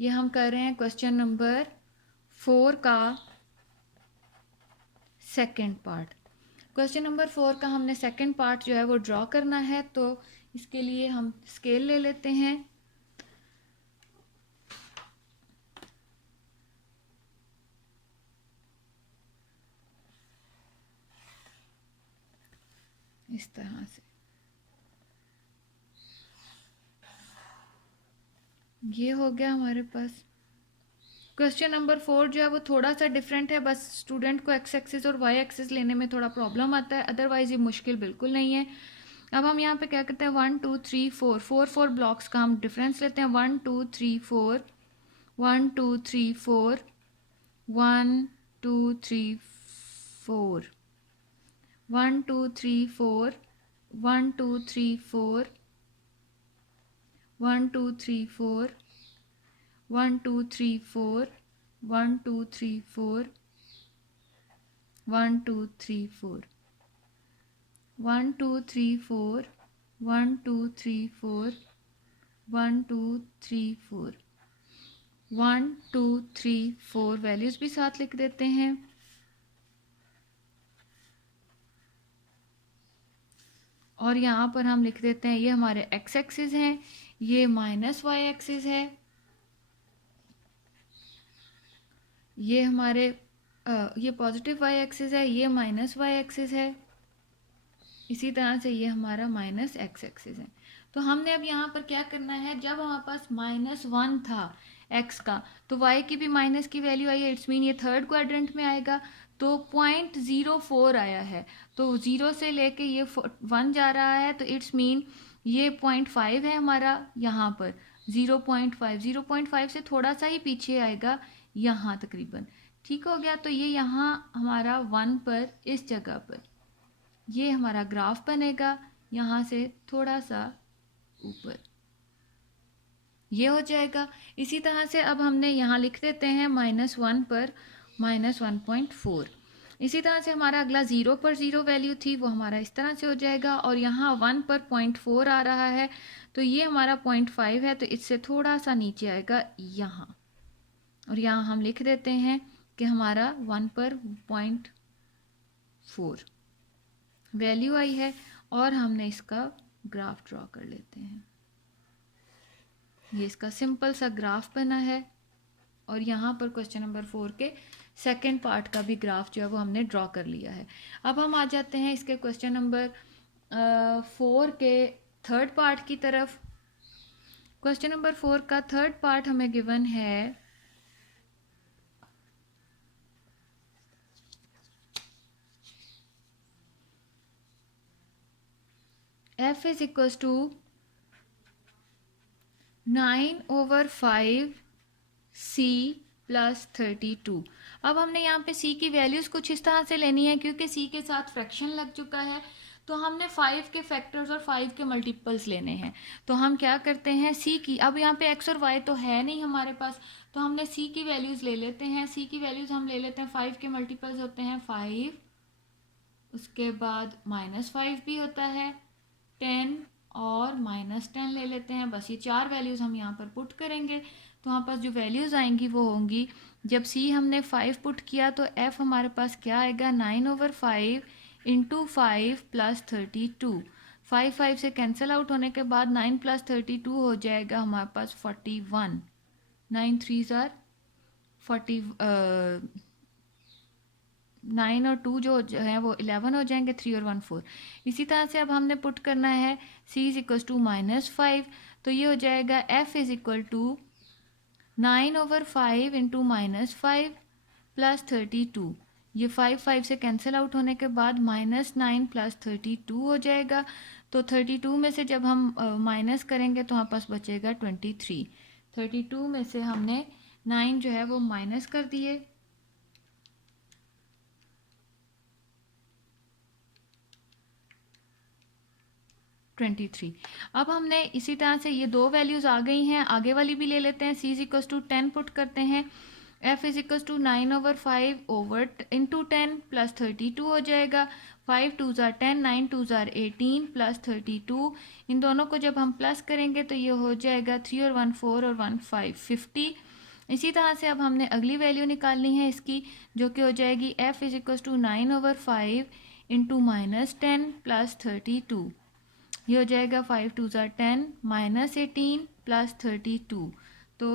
ये हम कर रहे हैं क्वेश्चन नंबर 4 का सेकंड पार्ट। क्वेश्चन नंबर 4 का हमने सेकंड पार्ट जो है वो ड्रॉ करना है, तो इसके लिए हम स्केल ले लेते हैं। इस तरह से ये हो गया हमारे पास। क्वेश्चन नंबर 4 जो है वो थोड़ा सा डिफरेंट है, बस स्टूडेंट को एक्स एक्सिस और वाई एक्सिस लेने में थोड़ा प्रॉब्लम आता है, अदरवाइज ये मुश्किल बिल्कुल नहीं है। अब हम यहाँ पे क्या करते हैं, 1 2 3 4 ब्लॉक्स का हम डिफरेंस लेते हैं। 1 2 3 4 1 2 3 4 1 2 3 4 1 2 3 4 1 2 3 4 1 2 3 4 1 2 3 4 1 2 3 4 1 2 3 4 1 2 3 4 1 2 3 4 1 2 3 4 1 2 3 4 वैल्यूज़ भी साथ लिख देते हैं। और यहाँ पर हम लिख देते हैं, ये हमारे एक्स एक्सिस हैं, ये -y एक्सिस है, ये हमारे ये पॉजिटिव y एक्सिस है, ये -y एक्सिस है, इसी तरह से ये हमारा -x एक्सिस है। तो हमने अब यहाँ पर क्या करना है, जब हमारे पास -1 था x का तो y की भी माइनस की वैल्यू आई है, इट्स मीन ये थर्ड क्वाड्रेंट में आएगा, तो 0.04 आया है, तो 0 से लेके ये 1 जा रहा है, तो इट्स मीन ये 0.5 है हमारा यहाँ पर, 0.5 से थोड़ा सा ही पीछे आएगा यहाँ तकरीबन। ठीक हो गया। तो ये यहाँ हमारा 1 पर, इस जगह पर ये हमारा ग्राफ बनेगा, यहाँ से थोड़ा सा ऊपर ये हो जाएगा। इसी तरह से अब हमने यहाँ लिख देते हैं -1 पर -1.4। इसी तरह से हमारा अगला 0 पर 0 वैल्यू थी, वो हमारा इस तरह से हो जाएगा, और यहाँ 1 पर 0.4 आ रहा है, तो ये हमारा 0.5 है, तो इससे थोड़ा सा नीचे आएगा यहाँ, और यहाँ हम लिख देते हैं कि हमारा 1 पर 0.4 वैल्यू आई है, और हमने इसका ग्राफ ड्रॉ कर लेते हैं। ये इसका सिंपल सा ग्राफ बना है, और यहाँ पर क्वेश्चन नंबर 4 के सेकंड पार्ट का भी ग्राफ जो है वो हमने ड्रॉ कर लिया है। अब हम आ जाते हैं इसके क्वेश्चन नंबर 4 के थर्ड पार्ट की तरफ। क्वेश्चन नंबर 4 का थर्ड पार्ट हमें गिवन है f is equals to 9/5 c plus 32। अब हमने यहाँ पे c की वैल्यूज़ कुछ इस तरह से लेनी है, क्योंकि c के साथ फ्रैक्शन लग चुका है तो हमने 5 के फैक्टर्स और 5 के मल्टीपल्स लेने हैं। तो हम क्या करते हैं, c की, अब यहाँ पे x और y तो है नहीं हमारे पास, तो हमने c की वैल्यूज़ ले लेते हैं। c की वैल्यूज़ हम ले लेते हैं, 5 के मल्टीपल्स होते हैं 5, उसके बाद -5 भी होता है, 10 और -10 ले लेते हैं। बस ये 4 वैल्यूज़ हम यहाँ पर पुट करेंगे तो हमारे पास जो वैल्यूज़ आएंगी वो होंगी, जब c हमने 5 पुट किया तो f हमारे पास क्या आएगा, 9/5 इंटू 5 प्लस 32। 5 से कैंसिल आउट होने के बाद 9 + 32 हो जाएगा हमारे पास 41। 9 3 ज़ार 40, 9 और 2 जो है वो 11 हो जाएंगे, 3 और 1 4। इसी तरह से अब हमने पुट करना है c इज इक्वल टू -5, तो ये हो जाएगा f is equal to 9/5 into -5 plus 32। ये 5 से कैंसिल आउट होने के बाद -9 प्लस 32 हो जाएगा। तो 32 में से जब हम माइनस करेंगे तो हमारे पास बचेगा 23। 32 में से हमने 9 जो है वो माइनस कर दिए, 23। अब हमने इसी तरह से ये दो वैल्यूज़ आ गई हैं, आगे वाली भी ले लेते हैं। c is equal to 10 put करते हैं, f is equal to 9/5 over into 10 plus 32 हो जाएगा। 5 2 ज़ार 10, 9 2 ज़ार 18 प्लस 32। इन दोनों को जब हम प्लस करेंगे तो ये हो जाएगा 3 और 1 4 और 1 5 50। इसी तरह से अब हमने अगली वैल्यू निकालनी है इसकी, जो कि हो जाएगी f is equal to 9/5 into -10 plus 32। ये हो जाएगा 5 2 ज़ार 10 -18 प्लस 32। तो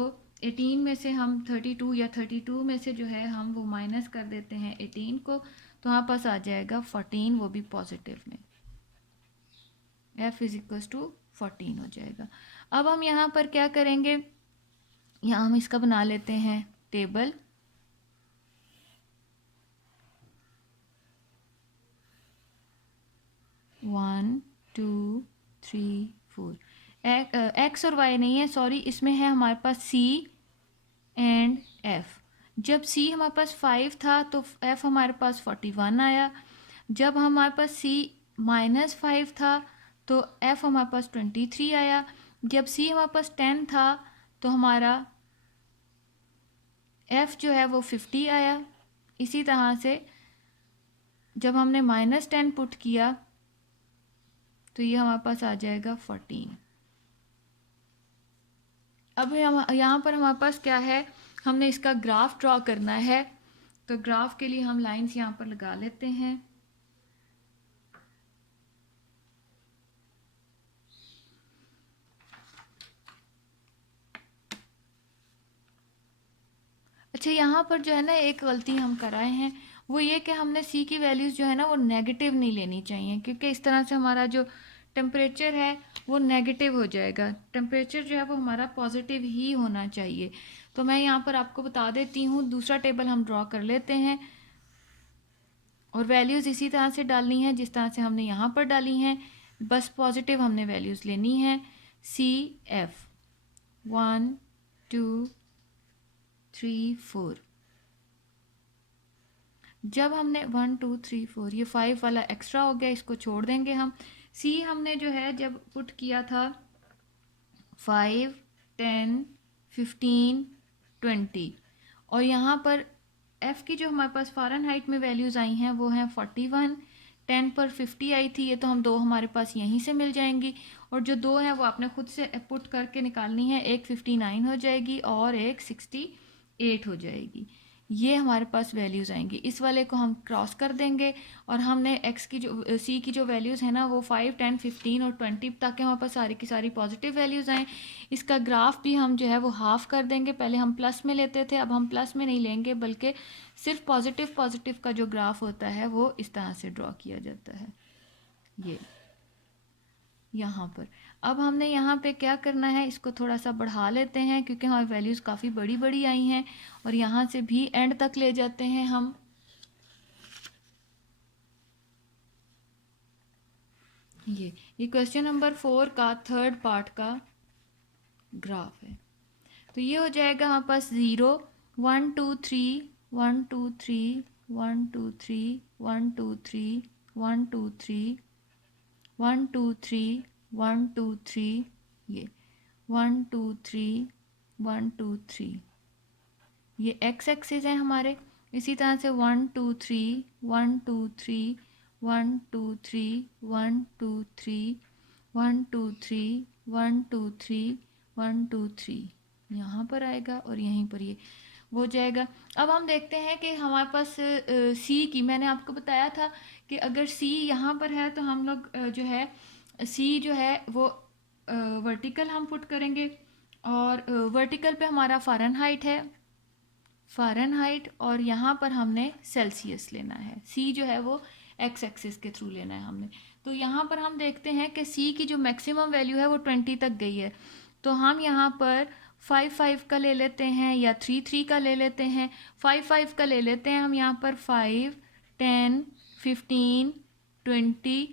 18 में से हम 32 या 32 में से जो है हम वो माइनस कर देते हैं 18 को, तो हमारे पास आ जाएगा 14, वो भी पॉजिटिव में। f इज इक्वल टू 14 हो जाएगा। अब हम यहाँ पर क्या करेंगे, यहाँ हम इसका बना लेते हैं टेबल। वन 2 3 4, एक्स और वाई नहीं है, सॉरी, इसमें है हमारे पास c एंड f। जब c हमारे पास 5 था तो f हमारे पास 41 आया। जब हमारे पास c -5 था तो f हमारे पास 23 आया। जब c हमारे पास 10 था तो हमारा f जो है वो 50 आया। इसी तरह से जब हमने -10 पुट किया तो ये हमारे पास आ जाएगा 14। अब यहाँ पर हमारे पास क्या है, हमने इसका ग्राफ ड्रॉ करना है। तो ग्राफ के लिए हम लाइंस यहाँ पर लगा लेते हैं। अच्छा, यहाँ पर जो है ना एक गलती हम कर आए हैं, वो ये कि हमने c की वैल्यूज़ जो है ना वो नेगेटिव नहीं लेनी चाहिए, क्योंकि इस तरह से हमारा जो टेम्परेचर है वो नेगेटिव हो जाएगा। टेम्परेचर जो है वो हमारा पॉजिटिव ही होना चाहिए। तो मैं यहाँ पर आपको बता देती हूँ, दूसरा टेबल हम ड्रॉ कर लेते हैं और वैल्यूज़ इसी तरह से डालनी है जिस तरह से हमने यहाँ पर डाली हैं, बस पॉजिटिव हमने वैल्यूज़ लेनी है। CF 1 2 3 4। जब हमने 1 2 3 4, ये 5 वाला एक्स्ट्रा हो गया, इसको छोड़ देंगे हम। C हमने जो है जब पुट किया था 5 10 15 20, और यहाँ पर F की जो हमारे पास फ़ारेनहाइट में वैल्यूज़ आई हैं वो हैं 41। 10 पर 50 आई थी, ये तो हम दो हमारे पास यहीं से मिल जाएंगी, और जो दो हैं वो आपने खुद से पुट करके निकालनी है। एक 59 हो जाएगी और एक 68 हो जाएगी। ये हमारे पास वैल्यूज़ आएंगी। इस वाले को हम क्रॉस कर देंगे और हमने x की जो c की जो वैल्यूज़ है ना वो 5 10 15 और 20, ताकि हमारे पास सारी की सारी पॉजिटिव वैल्यूज़ आएँ। इसका ग्राफ भी हम जो है वो हाफ़ कर देंगे। पहले हम प्लस में लेते थे, अब हम प्लस में नहीं लेंगे, बल्कि सिर्फ पॉजिटिव का जो ग्राफ होता है वो इस तरह से ड्रॉ किया जाता है। ये यहाँ पर अब हमने यहाँ पे क्या करना है, इसको थोड़ा सा बढ़ा लेते हैं क्योंकि हमारी वैल्यूज़ काफ़ी बड़ी बड़ी आई हैं, और यहाँ से भी एंड तक ले जाते हैं हम। ये क्वेश्चन नंबर 4 का थर्ड पार्ट का ग्राफ है। तो ये हो जाएगा हमारे पास 0 1 2 3 1 2 3 1 2 3 1 2 3 1 2 3 1 2 3 1 2 3, ये 1 2 3 1 2 3, ये एक्स एक्सिस है हमारे। इसी तरह से 1 2 3 1 2 3 1 2 3 1 2 3 1 2 3 1 2 3 1 2 3 यहाँ पर आएगा और यहीं पर ये हो जाएगा। अब हम देखते हैं कि हमारे पास सी की, मैंने आपको बताया था कि अगर सी यहाँ पर है तो हम लोग जो है सी जो है वो वर्टिकल हम पुट करेंगे, और वर्टिकल पे हमारा फ़ारेनहाइट है, फ़ारेनहाइट, और यहाँ पर हमने सेल्सियस लेना है। सी जो है वो एक्स एक्सिस के थ्रू लेना है हमने। तो यहाँ पर हम देखते हैं कि सी की जो मैक्सिमम वैल्यू है वो 20 तक गई है, तो हम यहाँ पर 5 का ले लेते हैं या 3 का ले लेते हैं। 5 का ले लेते हैं हम यहाँ पर, 5 10 15 20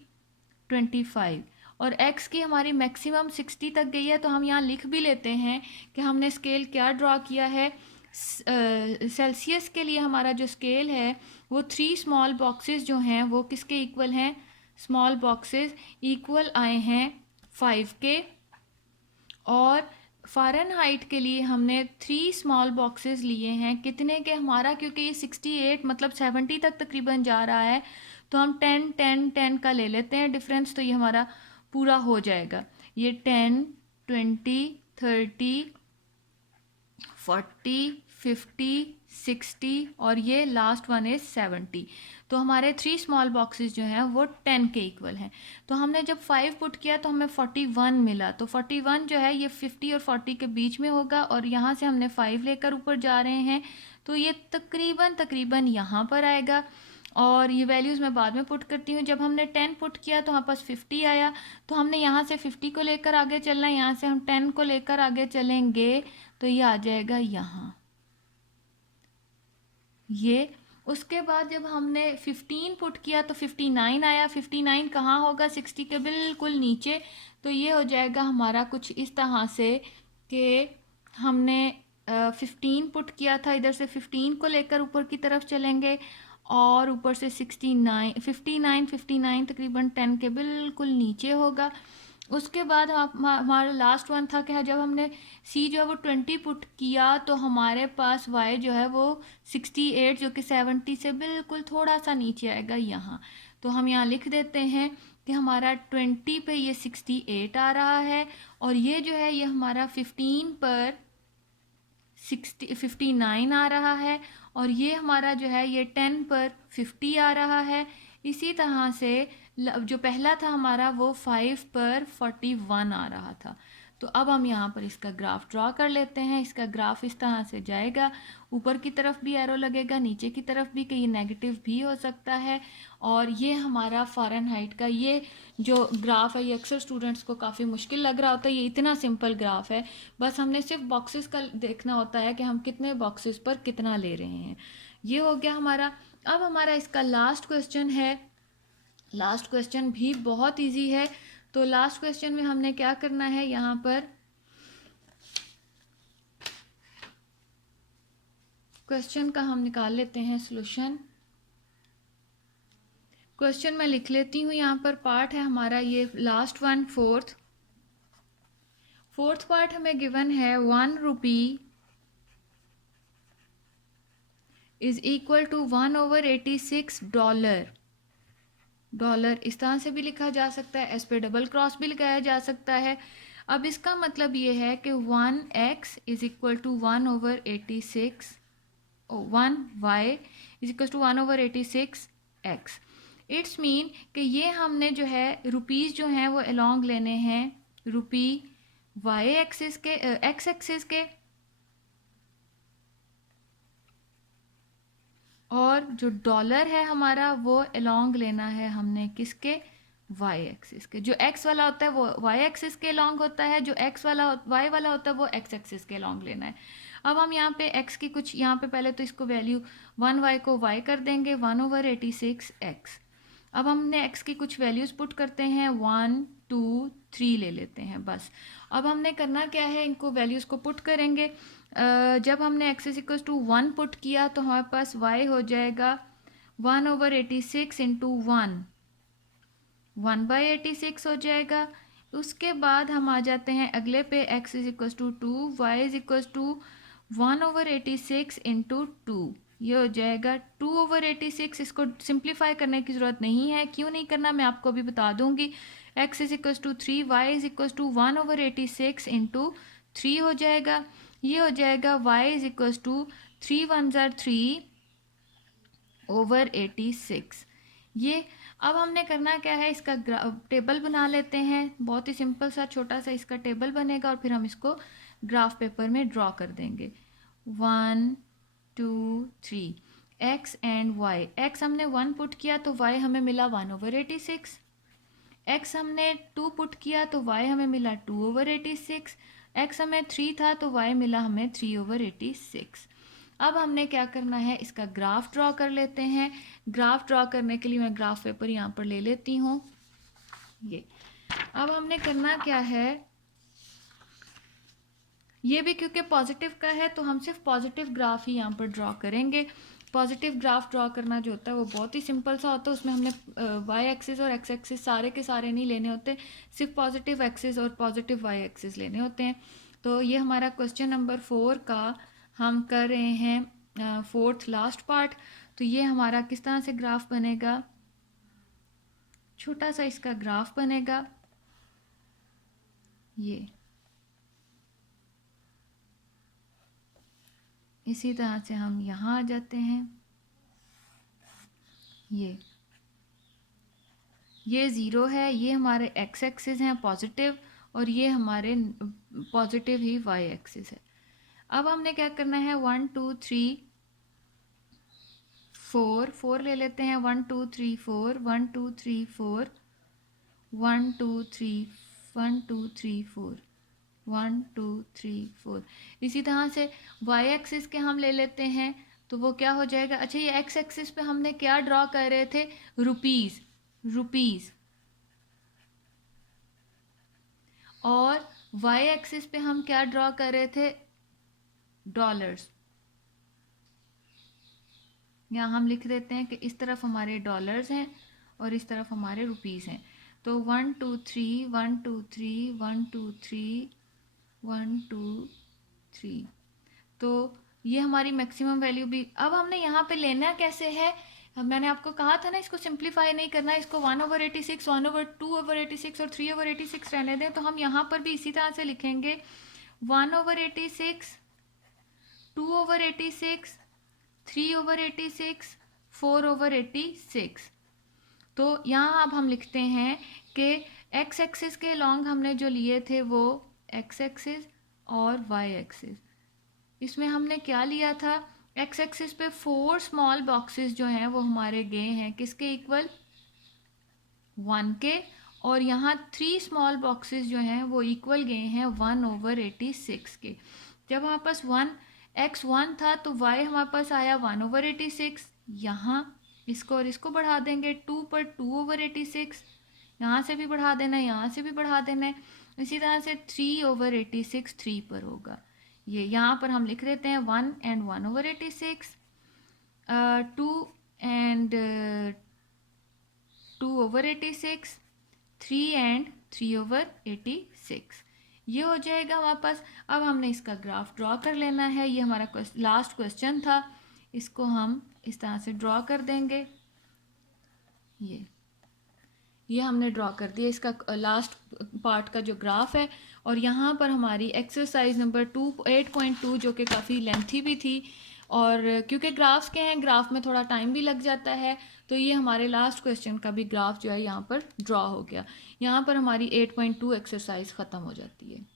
25, और x की हमारी मैक्सिमम 60 तक गई है, तो हम यहाँ लिख भी लेते हैं कि हमने स्केल क्या ड्रॉ किया है। सेल्सियस के लिए हमारा जो स्केल है वो 3 स्मॉल बॉक्सेस जो हैं वो किसके इक्वल हैं, स्मॉल बॉक्सेस इक्वल आए हैं 5 के। और फ़ारेनहाइट के लिए हमने 3 स्मॉल बॉक्सेस लिए हैं, कितने के हमारा, क्योंकि ये 68 मतलब 70 तक तकरीबन जा रहा है, तो हम 10 10 10 का ले लेते हैं डिफरेंस, तो ये हमारा पूरा हो जाएगा। ये 10 20 30 40 50 60 और ये लास्ट वन इज 70। तो हमारे 3 स्मॉल बॉक्सेस जो हैं वो 10 के इक्वल हैं। तो हमने जब 5 पुट किया तो हमें 41 मिला, तो 41 जो है ये 50 और 40 के बीच में होगा, और यहाँ से हमने 5 लेकर ऊपर जा रहे हैं, तो ये तकरीबन यहाँ पर आएगा। और ये वैल्यूज़ मैं बाद में पुट करती हूँ। जब हमने 10 पुट किया तो हमारे पास 50 आया, तो हमने यहाँ से 50 को लेकर आगे चलना है, यहाँ से हम 10 को लेकर आगे चलेंगे, तो ये आ जाएगा यहाँ ये। उसके बाद जब हमने 15 पुट किया तो 59 आया। 59 कहाँ होगा, 60 के बिल्कुल नीचे, तो ये हो जाएगा हमारा कुछ इस तरह से कि हमने 15 पुट किया था, इधर से 15 को लेकर ऊपर की तरफ चलेंगे, और ऊपर से 69 59 तकरीबन 10 के बिल्कुल नीचे होगा। उसके बाद हमारा लास्ट वन था कि जब हमने सी जो है वो 20 पुट किया तो हमारे पास वाई जो है वो 68 जो कि 70 से बिल्कुल थोड़ा सा नीचे आएगा यहाँ। तो हम यहाँ लिख देते हैं कि हमारा 20 पे ये 68 आ रहा है, और ये जो है ये हमारा 15 पर 59 आ रहा है, और ये हमारा जो है ये 10 पर 50 आ रहा है। इसी तरह से जो पहला था हमारा वो 5 पर 41 आ रहा था। तो अब हम यहाँ पर इसका ग्राफ ड्रॉ कर लेते हैं। इसका ग्राफ इस तरह से जाएगा, ऊपर की तरफ भी एरो लगेगा, नीचे की तरफ भी, कि ये नेगेटिव भी हो सकता है। और ये हमारा फ़ारेनहाइट का ये जो ग्राफ है ये अक्सर स्टूडेंट्स को काफ़ी मुश्किल लग रहा होता है। ये इतना सिंपल ग्राफ है, बस हमने सिर्फ बॉक्सेस का देखना होता है कि हम कितने बॉक्सेस पर कितना ले रहे हैं। ये हो गया हमारा। अब हमारा इसका लास्ट क्वेश्चन है। लास्ट क्वेश्चन भी बहुत इजी है। तो लास्ट क्वेश्चन में हमने क्या करना है, यहाँ पर क्वेश्चन का हम निकाल लेते हैं सॉल्यूशन। क्वेश्चन मैं लिख लेती हूँ, यहाँ पर पार्ट है हमारा ये लास्ट वन, फोर्थ पार्ट हमें गिवन है 1 rupee is equal to 1/86 dollar. इस तरह से भी लिखा जा सकता है, एस पे डबल क्रॉस भी लगाया जा सकता है। अब इसका मतलब ये है कि 1x is equal to 1/86, 1y is equal to 1/86x। It's mean कि ये हमने जो है रुपीज़ जो हैं वो अलोंग लेने हैं रुपी y एक्सिस के, x एक्सिस के, और जो डॉलर है हमारा वो अलोंग लेना है हमने किसके, y एक्सिस के। जो x वाला होता है वो y एक्सिस के अलोंग होता है, जो y वाला होता है वो x एक्सिस के अलोंग लेना है। अब हम यहाँ पे x की कुछ, यहाँ पे पहले तो इसको वैल्यू 1y को y कर देंगे, 1/86x। अब हमने x की कुछ वैल्यूज़ पुट करते हैं, 1 2 3 ले लेते हैं बस। अब हमने करना क्या है, इनको वैल्यूज़ को पुट करेंगे। जब हमने X is equal to 1 put किया तो हमारे पास y हो जाएगा 1/86 इंटू 1/86 हो जाएगा। उसके बाद हम आ जाते हैं अगले पे, x is equal to 2, y is equal to 1/86 into 2, ये हो जाएगा 2/86। इसको सिंप्लीफाई करने की ज़रूरत नहीं है, क्यों नहीं करना मैं आपको अभी बता दूंगी। x is equal to 3, y is equal to 1/86 into 3 हो जाएगा, ये हो जाएगा y इज इक्वल टू 3 1 3/86। ये अब हमने करना क्या है, इसका टेबल बना लेते हैं। बहुत ही सिंपल सा छोटा सा इसका टेबल बनेगा और फिर हम इसको ग्राफ पेपर में ड्रॉ कर देंगे। 1 2 3 x एंड y। x हमने 1 पुट किया तो y हमें मिला 1/86। x हमने 2 पुट किया तो y हमें मिला 2/86। x हमें 3 था तो y मिला हमें 3/86। अब हमने क्या करना है, इसका ग्राफ ड्रॉ कर लेते हैं। ग्राफ ड्रॉ करने के लिए मैं ग्राफ पेपर यहाँ पर ले लेती हूँ। ये अब हमने करना क्या है, ये भी क्योंकि पॉजिटिव का है तो हम सिर्फ पॉजिटिव ग्राफ ही यहाँ पर ड्रॉ करेंगे। पॉजिटिव ग्राफ ड्रॉ करना जो होता है वो बहुत ही सिंपल सा होता है। उसमें हमने वाई एक्सिस और एक्स एक्सिस सारे के सारे नहीं लेने होते, सिर्फ पॉजिटिव एक्सिस और पॉजिटिव वाई एक्सिस लेने होते हैं। तो ये हमारा क्वेश्चन नंबर 4 का हम कर रहे हैं 4th लास्ट पार्ट। तो ये हमारा किस तरह से ग्राफ बनेगा, छोटा सा इसका ग्राफ बनेगा। ये इसी तरह से हम यहाँ आ जाते हैं। ये 0 है, ये हमारे एक्स एक्सिस हैं पॉजिटिव, और ये हमारे पॉजिटिव ही वाई एक्सिस है। अब हमने क्या करना है, 1 2 3 4 ले लेते हैं। 1 2 3 4 1 2 3 4 1 2 3 1 2 3 4 1 2 3 4। इसी तरह से वाई एक्सिस के हम ले लेते हैं, तो वो क्या हो जाएगा। अच्छा, ये एक्स एक्सिस पे हमने क्या ड्रॉ कर रहे थे, रुपीस, और वाई एक्सिस पे हम क्या ड्रॉ कर रहे थे, डॉलर्स। यहाँ हम लिख देते हैं कि इस तरफ हमारे डॉलर्स हैं और इस तरफ हमारे रुपीस हैं। तो 1 2 3 1 2 3 1 2 3 1 2 3, तो ये हमारी मैक्सिमम वैल्यू भी। अब हमने यहाँ पे लेना कैसे है, मैंने आपको कहा था ना इसको सिंप्लीफाई नहीं करना है, इसको 1/86 1/2/86 और 3/86 रहने दें। तो हम यहाँ पर भी इसी तरह से लिखेंगे 1/86 2/86 3/86 4/86। तो यहाँ अब हम लिखते हैं कि एक्स एक्सिस के लॉन्ग हमने जो लिए थे वो एक्स एक्सिस और वाई एक्सिस। इसमें हमने क्या लिया था, एक्स एक्सिस पे 4 स्मॉल बॉक्सेस जो हैं वो हमारे गए हैं किसके इक्वल, 1 के, और यहाँ 3 स्मॉल बॉक्सेस जो हैं वो इक्वल गए हैं 1/86 के। जब हमारे पास x1 था तो y हमारे पास आया 1/86। यहाँ इसको और इसको बढ़ा देंगे, 2 पर 2/86, यहाँ से भी बढ़ा देना है, यहाँ से भी बढ़ा देना है। इसी तरह से 3/86 3 पर होगा। ये यहाँ पर हम लिख देते हैं 1 and 1/86, 2 and 2/86, 3 and 3/86, ये हो जाएगा हमारे पास। अब हमने इसका ग्राफ ड्रॉ कर लेना है। ये हमारा लास्ट क्वेश्चन था, इसको हम इस तरह से ड्रॉ कर देंगे। ये हमने ड्रॉ कर दिया इसका लास्ट पार्ट का जो ग्राफ है। और यहाँ पर हमारी एक्सरसाइज नंबर 8.2 जो कि काफ़ी लेंथी भी थी, और क्योंकि ग्राफ्स के हैं, ग्राफ में थोड़ा टाइम भी लग जाता है, तो ये हमारे लास्ट क्वेश्चन का भी ग्राफ जो है यहाँ पर ड्रॉ हो गया। यहाँ पर हमारी 8.2 एक्सरसाइज ख़त्म हो जाती है।